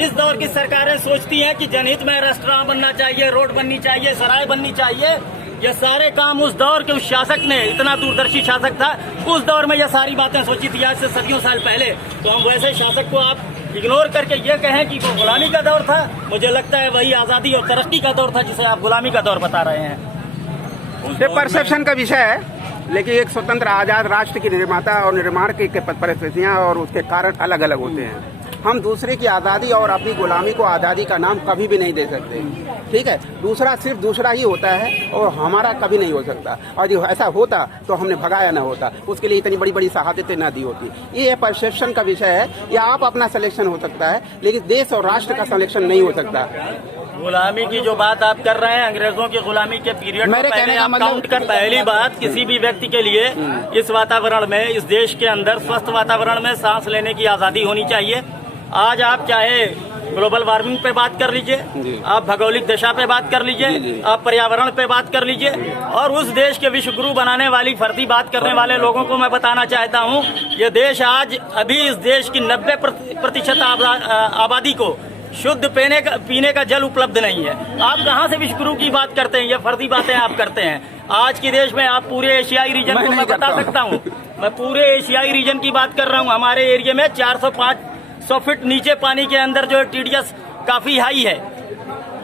इस दौर की सरकारें सोचती हैं कि जनहित में रेस्टोरेंट बनना चाहिए, रोड बननी चाहिए, सराय बननी चाहिए, ये सारे काम उस दौर के उस शासक ने, इतना दूरदर्शी शासक था, उस दौर में ये सारी बातें सोची थी आज से सदियों साल पहले। तो हम वैसे शासक को आप इग्नोर करके ये कहें कि वो गुलामी का दौर था, मुझे लगता है वही आजादी और तरक्की का दौर था जिसे आप गुलामी का दौर बता रहे हैं। ये परसेप्शन का विषय है, लेकिन एक स्वतंत्र आजाद राष्ट्र की निर्माता और निर्माण की परिस्थितियां और उसके कारण अलग अलग होते हैं। हम दूसरे की आज़ादी और अपनी गुलामी को आज़ादी का नाम कभी भी नहीं दे सकते, ठीक है। दूसरा सिर्फ दूसरा ही होता है और हमारा कभी नहीं हो सकता, और यदि ऐसा होता तो हमने भगाया ना होता, उसके लिए इतनी बड़ी बड़ी शहादतें ना दी होती। ये परसेप्शन का विषय है, या आप अपना सिलेक्शन हो सकता है, लेकिन देश और राष्ट्र का सिलेक्शन नहीं हो सकता। गुलामी की जो बात आप कर रहे हैं, अंग्रेजों की गुलामी के पीरियड में पहले आप काउंट कर, पहली बात किसी भी व्यक्ति के लिए इस वातावरण में, इस देश के अंदर स्वस्थ वातावरण में सांस लेने की आजादी होनी चाहिए। आज आप चाहे ग्लोबल वार्मिंग पे बात कर लीजिए, आप भौगोलिक दशा पे बात कर लीजिए, आप पर्यावरण पे बात कर लीजिए, और उस देश के विश्व गुरु बनाने वाली फर्जी बात करने वाले लोगों को मैं बताना चाहता हूँ, ये देश आज अभी इस देश की 90% आबादी को शुद्ध पीने का जल उपलब्ध नहीं है। आप कहाँ से विश्व गुरु की बात करते हैं? ये फर्जी बातें आप करते हैं। आज के देश में आप पूरे एशियाई रीजन को मैं बता सकता हूँ, मैं पूरे एशियाई रीजन की बात कर रहा हूँ। हमारे एरिया में 400-500 फीट नीचे पानी के अंदर जो TDS काफी हाई है,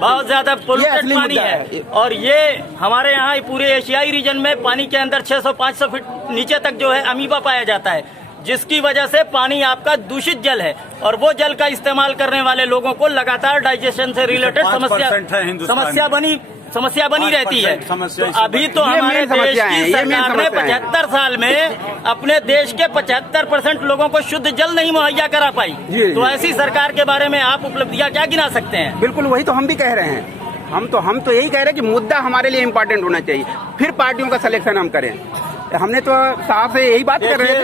बहुत ज्यादा पोल्यूटेड पानी है, और ये हमारे यहाँ पूरे एशियाई रीजन में पानी के अंदर 600-500 फीट नीचे तक जो है अमीबा पाया जाता है, जिसकी वजह से पानी आपका दूषित जल है, और वो जल का इस्तेमाल करने वाले लोगों को लगातार डाइजेशन से रिलेटेड समस्या बनी रहती है। तो अभी तो हमारे देश की सरकार ने 75 साल में अपने देश के 75% लोगों को शुद्ध जल नहीं मुहैया करा पाई। तो ऐसी सरकार के बारे में आप उपलब्धियां क्या गिना सकते हैं? बिल्कुल वही तो हम भी कह रहे हैं। हम तो यही कह रहे हैं कि मुद्दा हमारे लिए इम्पोर्टेंट होना चाहिए, फिर पार्टियों का सिलेक्शन हम करें। हमने तो साहब से यही बात कर रहे थे।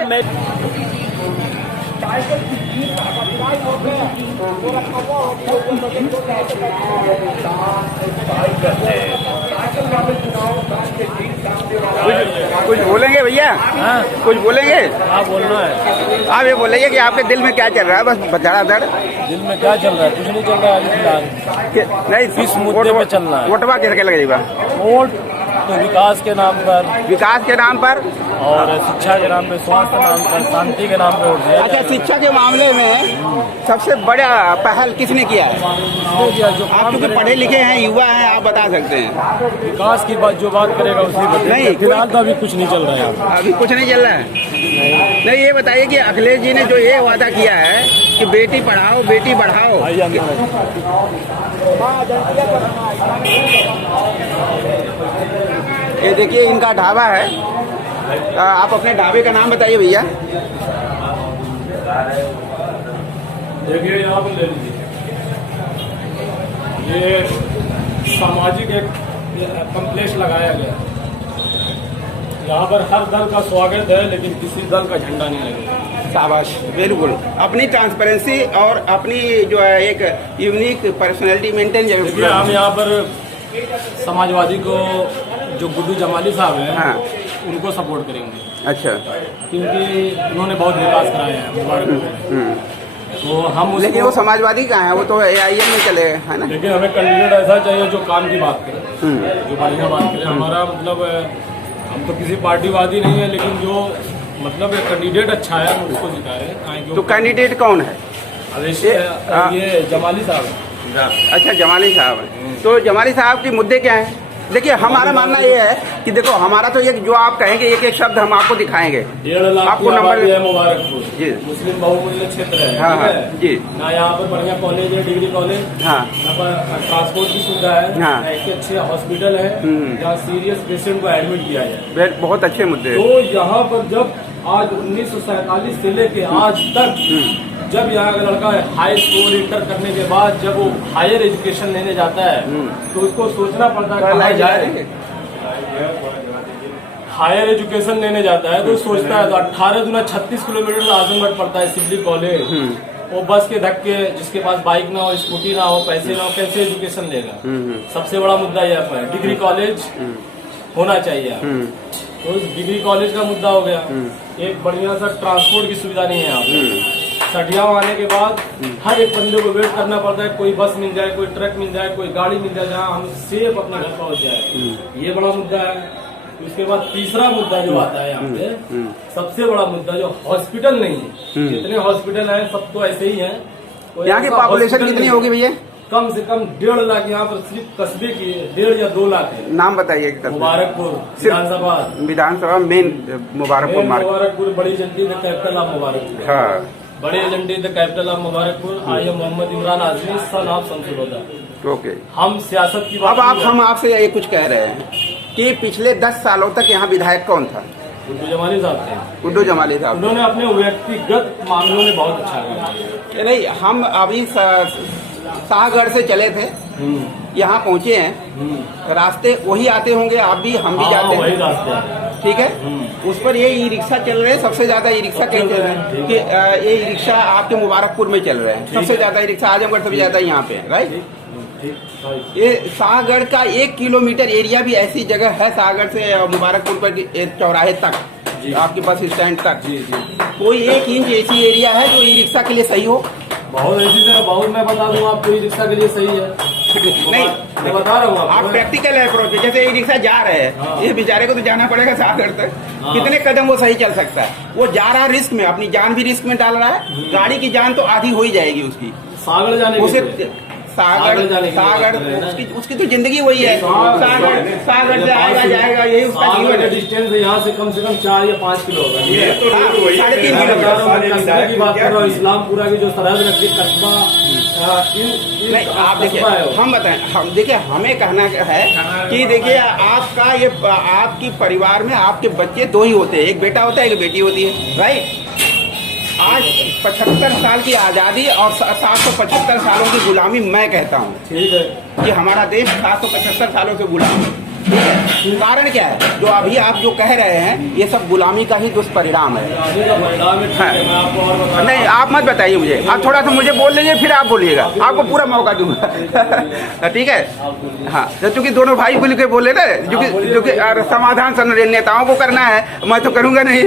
कुछ बोलेंगे भैया? कुछ बोलेंगे? हाँ, बोलना है। आप ये बोलेंगे कि आपके दिल में क्या चल रहा है? बस धड़ाधड़ दिल में क्या चल रहा है? कुछ नहीं चल रहा है नहीं, किस मुद्दे पे चल रहा है? वोटवा किसके लगेगा? वोट तो विकास के नाम पर, और शिक्षा के नाम पे, स्वास्थ्य के नाम पर, शांति के नाम पे वोट दिया। अच्छा, शिक्षा के मामले में सबसे बड़ा पहल किसने किया है? आप क्योंकि पढ़े लिखे हैं, युवा हैं, आप बता सकते हैं। विकास की बात जो बात करेगा उसी नहीं, फिलहाल तो अभी कुछ नहीं चल रहा है। अभी कुछ नहीं चल रहा है? नहीं, ये बताइए कि अखिलेश जी ने जो ये वादा किया है कि बेटी पढ़ाओ बेटी बढ़ाओ, ये देखिए इनका ढाबा है। आप अपने ढाबे का नाम बताइए भैया। देखिए यहाँ पर ले लीजिए, ये सामाजिक एक कम्प्लेक्स लगाया गया। यहाँ पर हर दल का स्वागत है, लेकिन किसी दल का झंडा नहीं लगेगा। शाबाश, बिल्कुल। अपनी ट्रांसपेरेंसी और अपनी जो है एक यूनिक पर्सनैलिटी मेंटेन जरूर। देखिए हम यहाँ पर समाजवादी को, जो गुड्डू जमाली साहब हैं, हाँ, उनको सपोर्ट करेंगे। अच्छा, क्योंकि उन्होंने बहुत विकास कराया है मुबारक। तो हम लेकिन वो समाजवादी कहाँ है? वो तो AIM में चले गए, है ना? लेकिन हमें कैंडिडेट ऐसा चाहिए जो काम की बात करे, जो बढ़िया बात करे। हमारा मतलब हम तो किसी पार्टीवादी नहीं है, लेकिन जो मतलब कैंडिडेट अच्छा है हम उसको जिताए। तो कैंडिडेट कौन है? ये जमाली साहब है। अच्छा, जमाली साहब है। तो जमाली साहब के मुद्दे क्या हैं? देखिए हमारा मानना ये है कि देखो, हमारा तो एक जो आप कहेंगे एक एक शब्द हम आपको दिखाएंगे। 1.5 लाख आपको नंबर है मुबारकपुर जी, मुस्लिम बहुमूल्य क्षेत्र है। हाँ हाँ जी। ना यहाँ पर बढ़िया कॉलेज है, डिग्री कॉलेज, हाँ, यहाँ पर ट्रांसपोर्ट की सुविधा है, हाँ, अच्छे हॉस्पिटल है जहाँ सीरियस पेशेंट को एडमिट किया जाए। बहुत अच्छे मुद्दे। तो यहाँ पर जब आज 1947 से लेके आज तक जब यहाँ का लड़का हाई स्कूल इंटर करने के बाद जब वो हायर एजुकेशन लेने जाता है तो उसको सोचना पड़ता है कहाँ जाए। हायर एजुकेशन लेने जाता है तो सोचता है तो 18 दूना 36 किलोमीटर आजमगढ़ पड़ता है सिवली कॉलेज। वो बस के धक्के, जिसके पास बाइक ना हो, स्कूटी ना हो, पैसे ना हो, कैसे एजुकेशन लेगा। सबसे बड़ा मुद्दा यह है, डिग्री कॉलेज होना चाहिए। तो डिग्री कॉलेज का मुद्दा हो गया। एक बढ़िया सा ट्रांसपोर्ट की सुविधा नहीं है यहाँ पे। सठिया आने के बाद हर एक बंदे को वेट करना पड़ता है, कोई बस मिल जाए, कोई ट्रक मिल जाए, कोई गाड़ी मिल जाए जहाँ हम सेफ अपने घर पहुँच जाए। ये बड़ा मुद्दा है। उसके बाद तीसरा मुद्दा जो आता है यहाँ पे, सबसे बड़ा मुद्दा जो हॉस्पिटल नहीं है। जितने हॉस्पिटल हैं सब तो ऐसे ही हैं। यहाँ की पॉपुलेशन कितनी होगी भैया? कम से कम 1.5 लाख यहाँ पर सिर्फ कस्बे की 1.5 या 2 लाख है। नाम बताइए। मुबारकपुर विधानसभा मेन मुबारकपुर बड़ी जल्दी द कैपिटल ऑफ मुबारकपुर। हाँ, बड़े एजेंडे the capital of Mubarakpur. I am Mohammad Imran Azmi, son of Shamsul. Okay, हम सियासत की बात हम आपसे ये कुछ कह रहे हैं कि पिछले 10 सालों तक यहाँ विधायक कौन था? गुड्डू जमाली साहब थे। गुड्डू जमाली साहब। उन्होंने अपने व्यक्तिगत मामलों में बहुत अच्छा किया। नहीं, हम अभी शाहगढ़ से चले थे, यहाँ पहुँचे हैं। रास्ते वही आते होंगे, आप भी, हम भी जाते हैं, वही रास्ते। ठीक है। उस पर ये ई रिक्शा चल रहे हैं। सबसे ज्यादा ई रिक्शा कहीं चल रहे हैं कि ये ई रिक्शा आपके मुबारकपुर में चल रहे हैं। सबसे ज्यादा ई रिक्शा आजमगढ़ से भी ज्यादा यहाँ पे, राइट। ये शाहगढ़ का 1 किलोमीटर एरिया भी ऐसी जगह है, शाहगढ़ से मुबारकपुर पर चौराहे तक, आपके बस स्टैंड तक कोई 1 इंच ऐसी एरिया है जो ई रिक्शा के लिए सही हो? बहुत ऐसी जगह, बहुत मैं बता दूं आपको, ई रिक्शा के लिए सही है। नहीं, मैं बता रहा हूँ आप प्रैक्टिकल अप्रोच। जैसे ई रिक्शा जा रहे हैं, ये बेचारे को तो जाना पड़ेगा शाहगढ़ तक। कितने कदम वो सही चल सकता है? वो जा रहा है रिस्क में, अपनी जान भी रिस्क में डाल रहा है। गाड़ी की जान तो आधी हो ही जाएगी उसकी। सागड़ जाने उसे सागड़ उसकी तो जिंदगी वही है। सागड़ से आएगा जाएगा, यही उसका जीवन है। डिस्टेंस यहाँ से कम 4 या 5 किलो होगा। 3.5 किलोमीटर की बात कर रहा हूँ। इस्लामपुरा की जो सरहद लगती है, कस्बा। नहीं, आप देखिए, हम बताएं, हम देखिए, हमें कहना है कि देखिए, आपका ये आपकी परिवार में आपके बच्चे 2 ही होते हैं, एक बेटा होता है, एक बेटी होती है, राइट। आज 75 साल की आज़ादी और 775 सालों की गुलामी मैं कहता हूँ, ठीक है, कि हमारा देश 775 सालों से गुलाम है। कारण क्या है? जो अभी आप जो कह रहे हैं, ये सब गुलामी का ही दुष्परिणाम है। नहीं, आप मत बताइए मुझे, आप थोड़ा सा मुझे बोल लीजिए, फिर आप बोलिएगा, आपको पूरा मौका दूंगा। ठीक है। हाँ, चूंकि दोनों भाई खुल के बोले ना, जो कि समाधान नेताओं को करना है, मैं तो करूँगा नहीं।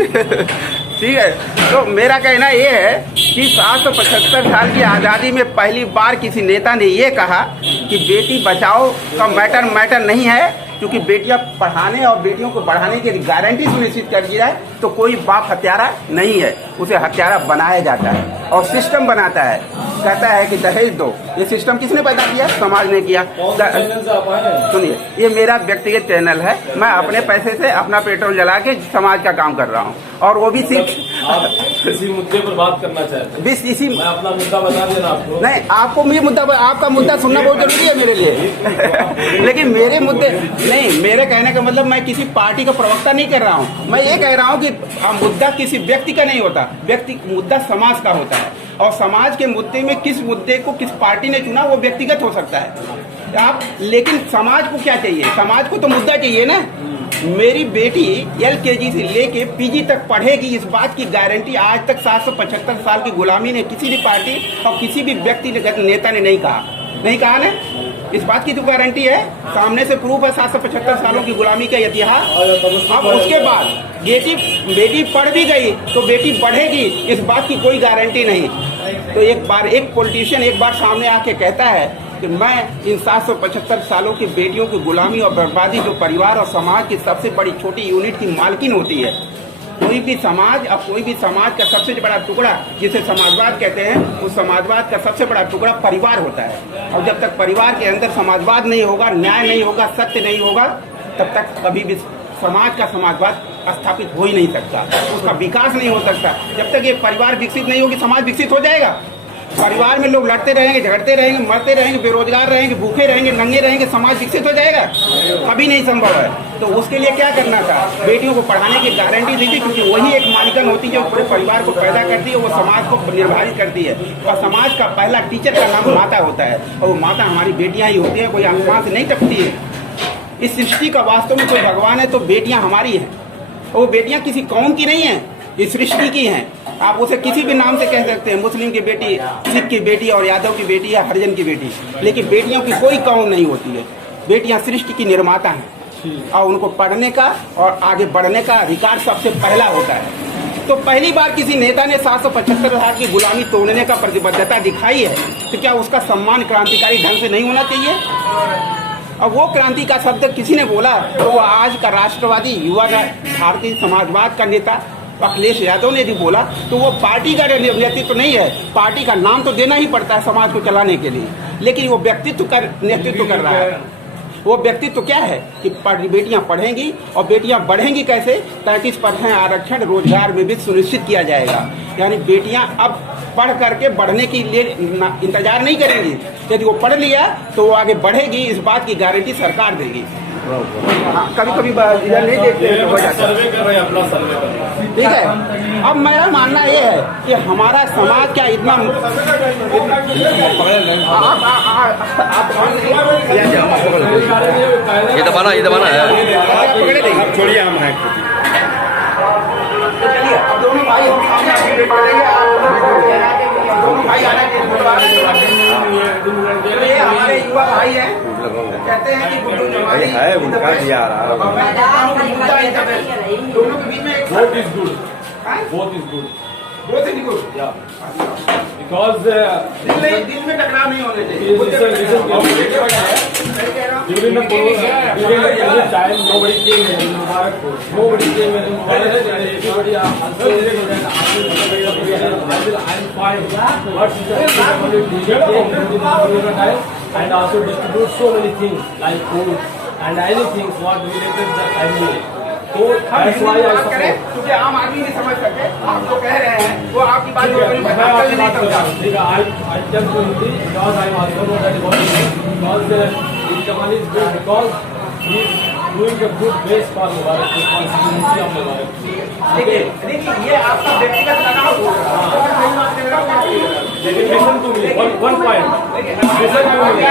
ठीक है। तो मेरा कहना ये है कि 775 साल की आज़ादी में पहली बार किसी नेता ने ये कहा कि बेटी बचाओ का मैटर नहीं है, क्योंकि बेटियां पढ़ाने और बेटियों को बढ़ाने की गारंटी सुनिश्चित कर दी जाए तो कोई बाप हत्यारा नहीं है, उसे हत्यारा बनाया जाता है और सिस्टम बनाता है, कहता है कि दहेज दो। ये सिस्टम किसने पैदा किया? समाज ने किया। सुनिए, ये मेरा व्यक्तिगत चैनल है, मैं अपने पैसे से अपना पेट्रोल जला के समाज का काम कर रहा हूँ, और वो भी सिर्फ इसी मुद्दे पर बात करना चाहते हैं। इसी मैं अपना मुद्दा बता देना आपको। नहीं, आपको ये मुद्दा, आपका मुद्दा सुनना बहुत जरूरी है मेरे लिए। लेकिन मेरे मुद्दे नहीं, मेरे कहने का मतलब मैं किसी पार्टी का प्रवक्ता नहीं कर रहा हूँ। मैं ये कह रहा हूँ कि मुद्दा किसी व्यक्ति का नहीं होता, मुद्दा समाज का होता है, और समाज के मुद्दे में किस मुद्दे को किस पार्टी ने चुना वो व्यक्तिगत हो सकता है आप। लेकिन समाज को क्या चाहिए? समाज को तो मुद्दा चाहिए ना। मेरी बेटी LKG से लेके PG तक पढ़ेगी, इस बात की गारंटी आज तक 775 साल की गुलामी ने किसी भी पार्टी और किसी भी व्यक्तिगत नेता ने नहीं कहा ना। इस बात की तो गारंटी है, सामने से प्रूफ है 775 सालों की गुलामी का इतिहास। अब उसके बाद बेटी पढ़ भी गई तो बेटी बढ़ेगी, इस बात की कोई गारंटी नहीं। तो एक पॉलिटिशियन एक बार सामने आके कहता है कि मैं इन 775 सालों की बेटियों की गुलामी और बर्बादी, जो परिवार और समाज की सबसे बड़ी छोटी यूनिट की मालकिन होती है, कोई भी समाज का सबसे बड़ा टुकड़ा जिसे समाजवाद कहते हैं, उस समाजवाद का सबसे बड़ा टुकड़ा परिवार होता है। और जब तक परिवार के अंदर समाजवाद नहीं होगा, न्याय नहीं होगा, सत्य नहीं होगा, तब तक कभी भी समाज का समाजवाद स्थापित हो ही नहीं सकता, उसका विकास नहीं हो सकता। जब तक ये परिवार विकसित नहीं होगी, समाज विकसित हो जाएगा। परिवार में लोग लड़ते रहेंगे, झगड़ते रहेंगे, मरते रहेंगे, बेरोजगार रहेंगे, भूखे रहेंगे, नंगे रहेंगे, समाज विकसित हो जाएगा? कभी नहीं संभव है। तो उसके लिए क्या करना था? बेटियों को पढ़ाने की गारंटी दी थी, क्योंकि वही एक मालिकन होती है जो पूरे परिवार को पैदा करती है, वो समाज को निर्धारित करती है। और समाज का पहला टीचर का नाम माता होता है, और वो माता हमारी बेटियां ही होती है, कोई आसमान से नहीं टपकती है। इस सृष्टि का वास्तव में कोई भगवान है तो बेटियां हमारी हैं। वो बेटियां किसी कौम की नहीं है, इस सृष्टि की हैं। आप उसे किसी भी नाम से कह सकते हैं, मुस्लिम की बेटी, सिख की बेटी और यादव की बेटी या हरिजन की बेटी, लेकिन बेटियों की कोई कौम नहीं होती है। बेटियां सृष्टि की निर्माता हैं और उनको पढ़ने का और आगे बढ़ने का अधिकार सबसे पहला होता है। तो पहली बार किसी नेता ने 775,000 की गुलामी तोड़ने का प्रतिबद्धता दिखाई है, तो क्या उसका सम्मान क्रांतिकारी ढंग से नहीं होना चाहिए? और वो क्रांति का शब्द किसी ने बोला तो वो आज का राष्ट्रवादी युवा भारतीय समाजवाद का नेता अखिलेश यादव ने भी बोला, तो वो पार्टी का नेतृत्व नहीं है। पार्टी का नाम तो देना ही पड़ता है समाज को चलाने के लिए, लेकिन वो व्यक्तित्व का नेतृत्व कर रहा है। वो व्यक्तित्व क्या है कि बेटियां पढ़ेंगी और बेटियां बढ़ेंगी कैसे? 33% आरक्षण रोजगार में भी सुनिश्चित किया जाएगा। यानी बेटियां अब पढ़ करके बढ़ने के लिए इंतजार नहीं करेंगी। यदि वो पढ़ लिया तो वो आगे बढ़ेगी, इस बात की गारंटी सरकार देगी। कभी कभी इधर नहीं देखते हैं, हो जाता है। ठीक है, अब मेरा मानना ये है कि हमारा समाज क्या इतना ये दबाना है। छोड़िए, हम हैं। चलिए अब दोनों भाई हमारे युवा भाई हैं, कहते हैं कि गुड्डू जमाली है उनका भी आ रहा है। दोनों के बीच में both is good. Because दिल में टकराव नहीं होने चाहिए। during the time nobody came in Mubarak. Nobody came in Mubarak. Everybody also I'm fine. But and also distribute so many things like food and anything what related to the family. तो that's why I support. क्योंकि आम आदमी नहीं समझ सकते, आप जो कह रहे हैं वो आपकी बात मैं आपकी बात समझा। ठीक है, I just because I also know that because Jamaali is good because he is doing a good base for Mubarak, the constituency of Mubarak. देखिए ये आपका व्यक्तिगत लगाव होगा। लेकिन listen to me, one point. Listen to me,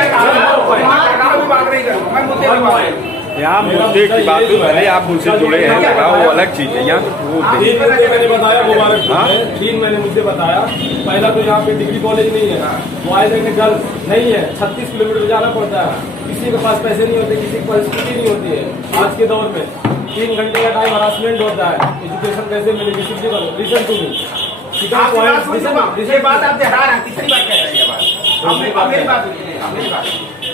one point. यहाँ मुद्दे की बात भले आप उनसे जुड़े हैं, लगा वो अलग चीज है। यहाँ वो 3 मुद्दे मैंने बताया मुबारक में, 3 मैंने मुद्दे बताया। पहला तो यहाँ पे डिग्री कॉलेज नहीं है, बॉयज एंड गर्ल्स नहीं है, 36 किलोमीटर जाना पड़ता है। किसी के पास पैसे नहीं होते, किसी की परिस्थिति नहीं होती है। आज के दौर में 3 घंटे का टाइम हरासमेंट होता है। एजुकेशन कैसे मिलेगी? किसी को लिसन टू मी, ये बात आप दोहरा रहे हैं, तीसरी बात कह रहे हैं। मेरी बात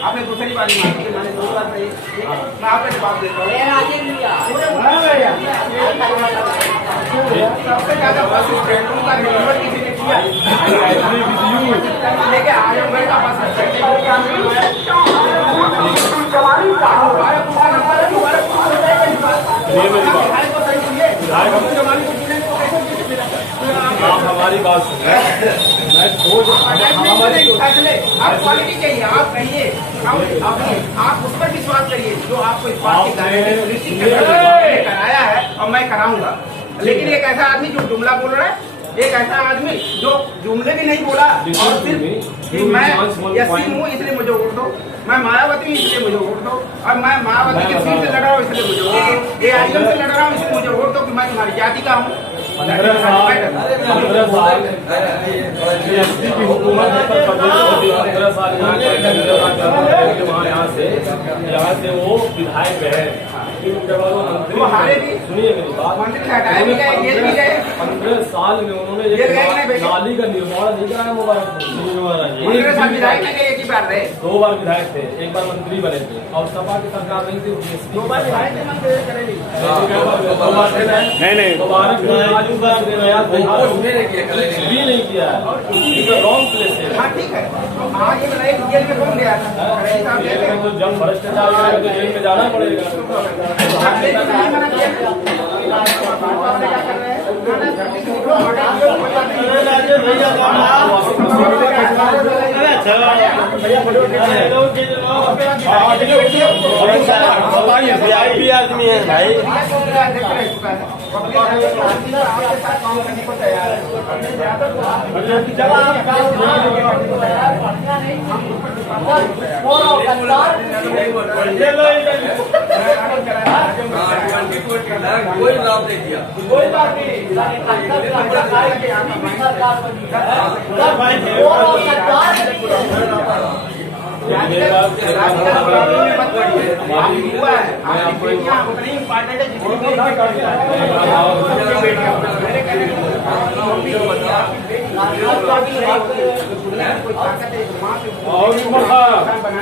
आपने दूसरी बात नहीं मानी, मैंने 2 बार कही। मैं आपका जवाब देता हूँ। सबसे ज्यादा बस स्टैंडों का नंबर किसी ने किया लेके आजमगढ़ का बस आप हमारी बात सुनिए। आप क्वालिटी चाहिए, आप कहिए, आप उस पर विश्वास करिए जो आपको इस बात की गारंटी कराया है और मैं कराऊंगा। लेकिन एक ऐसा आदमी जो जुमला बोल रहा है, एक ऐसा आदमी जो जुमले भी नहीं बोला और सिर्फ कि मैं एससी हूँ इसलिए मुझे वोट दो, मैं मायावती हूँ इसलिए मुझे वोट दो, और मैं मायावती के सीट से लड़ रहा हूँ इसलिए मुझे वोट दो, एआईएम से लड़ रहा हूँ इसलिए मुझे वोट दो कि मैं तुम्हारी जाति का हूँ। 15 साल की हुकूमत उत्तर प्रदेश 15 साल यहाँ से वो विधायक है। वो हारे भी, सुनिए मेरी बात, मंत्री हटाए भी गए, जेल भी गए। 15 साल में उन्होंने नाली का निर्माण नहीं कराया मुबारक। 15 साल विधायक नहीं गए, एक ही बार रहे। 2 बार विधायक थे, 1 बार मंत्री बने थे और सपा की सरकार नहीं थी। 2 बार विधायक थे, मंत्री करेंगे। नहीं मुबारक भी नहीं किया है, रॉन्ग प्लेस है। हाँ ठीक है, आज ये बताइए जेल में कौन गया था? तो जब भ्रष्टाचार करेगा तो जेल में जाना पड़ेगा। आदमी है भाई, जब कोई लाभ नहीं दिया, कोई बात नहीं। और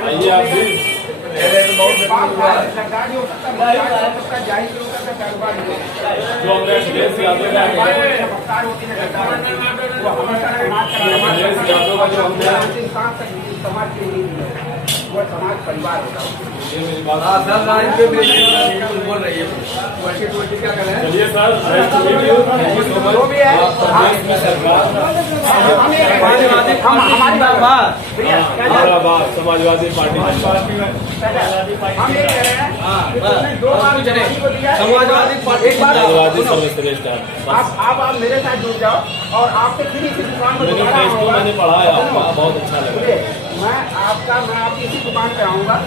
आइए आप भी। जो हमने अखिलेश यादव का जो समाज परिवार होता है। बोल रही है चलिए सर, जो भी है समाजवादी पार्टी समाजवादी सर्वश्रेष्ठ है। आप मेरे साथ जुड़ जाओ और आपसे फिर इसी दुकान पर मैंने पढ़ा है, आपका बहुत अच्छा लगा। मैं आपकी इसी दुकान पे आऊँगा।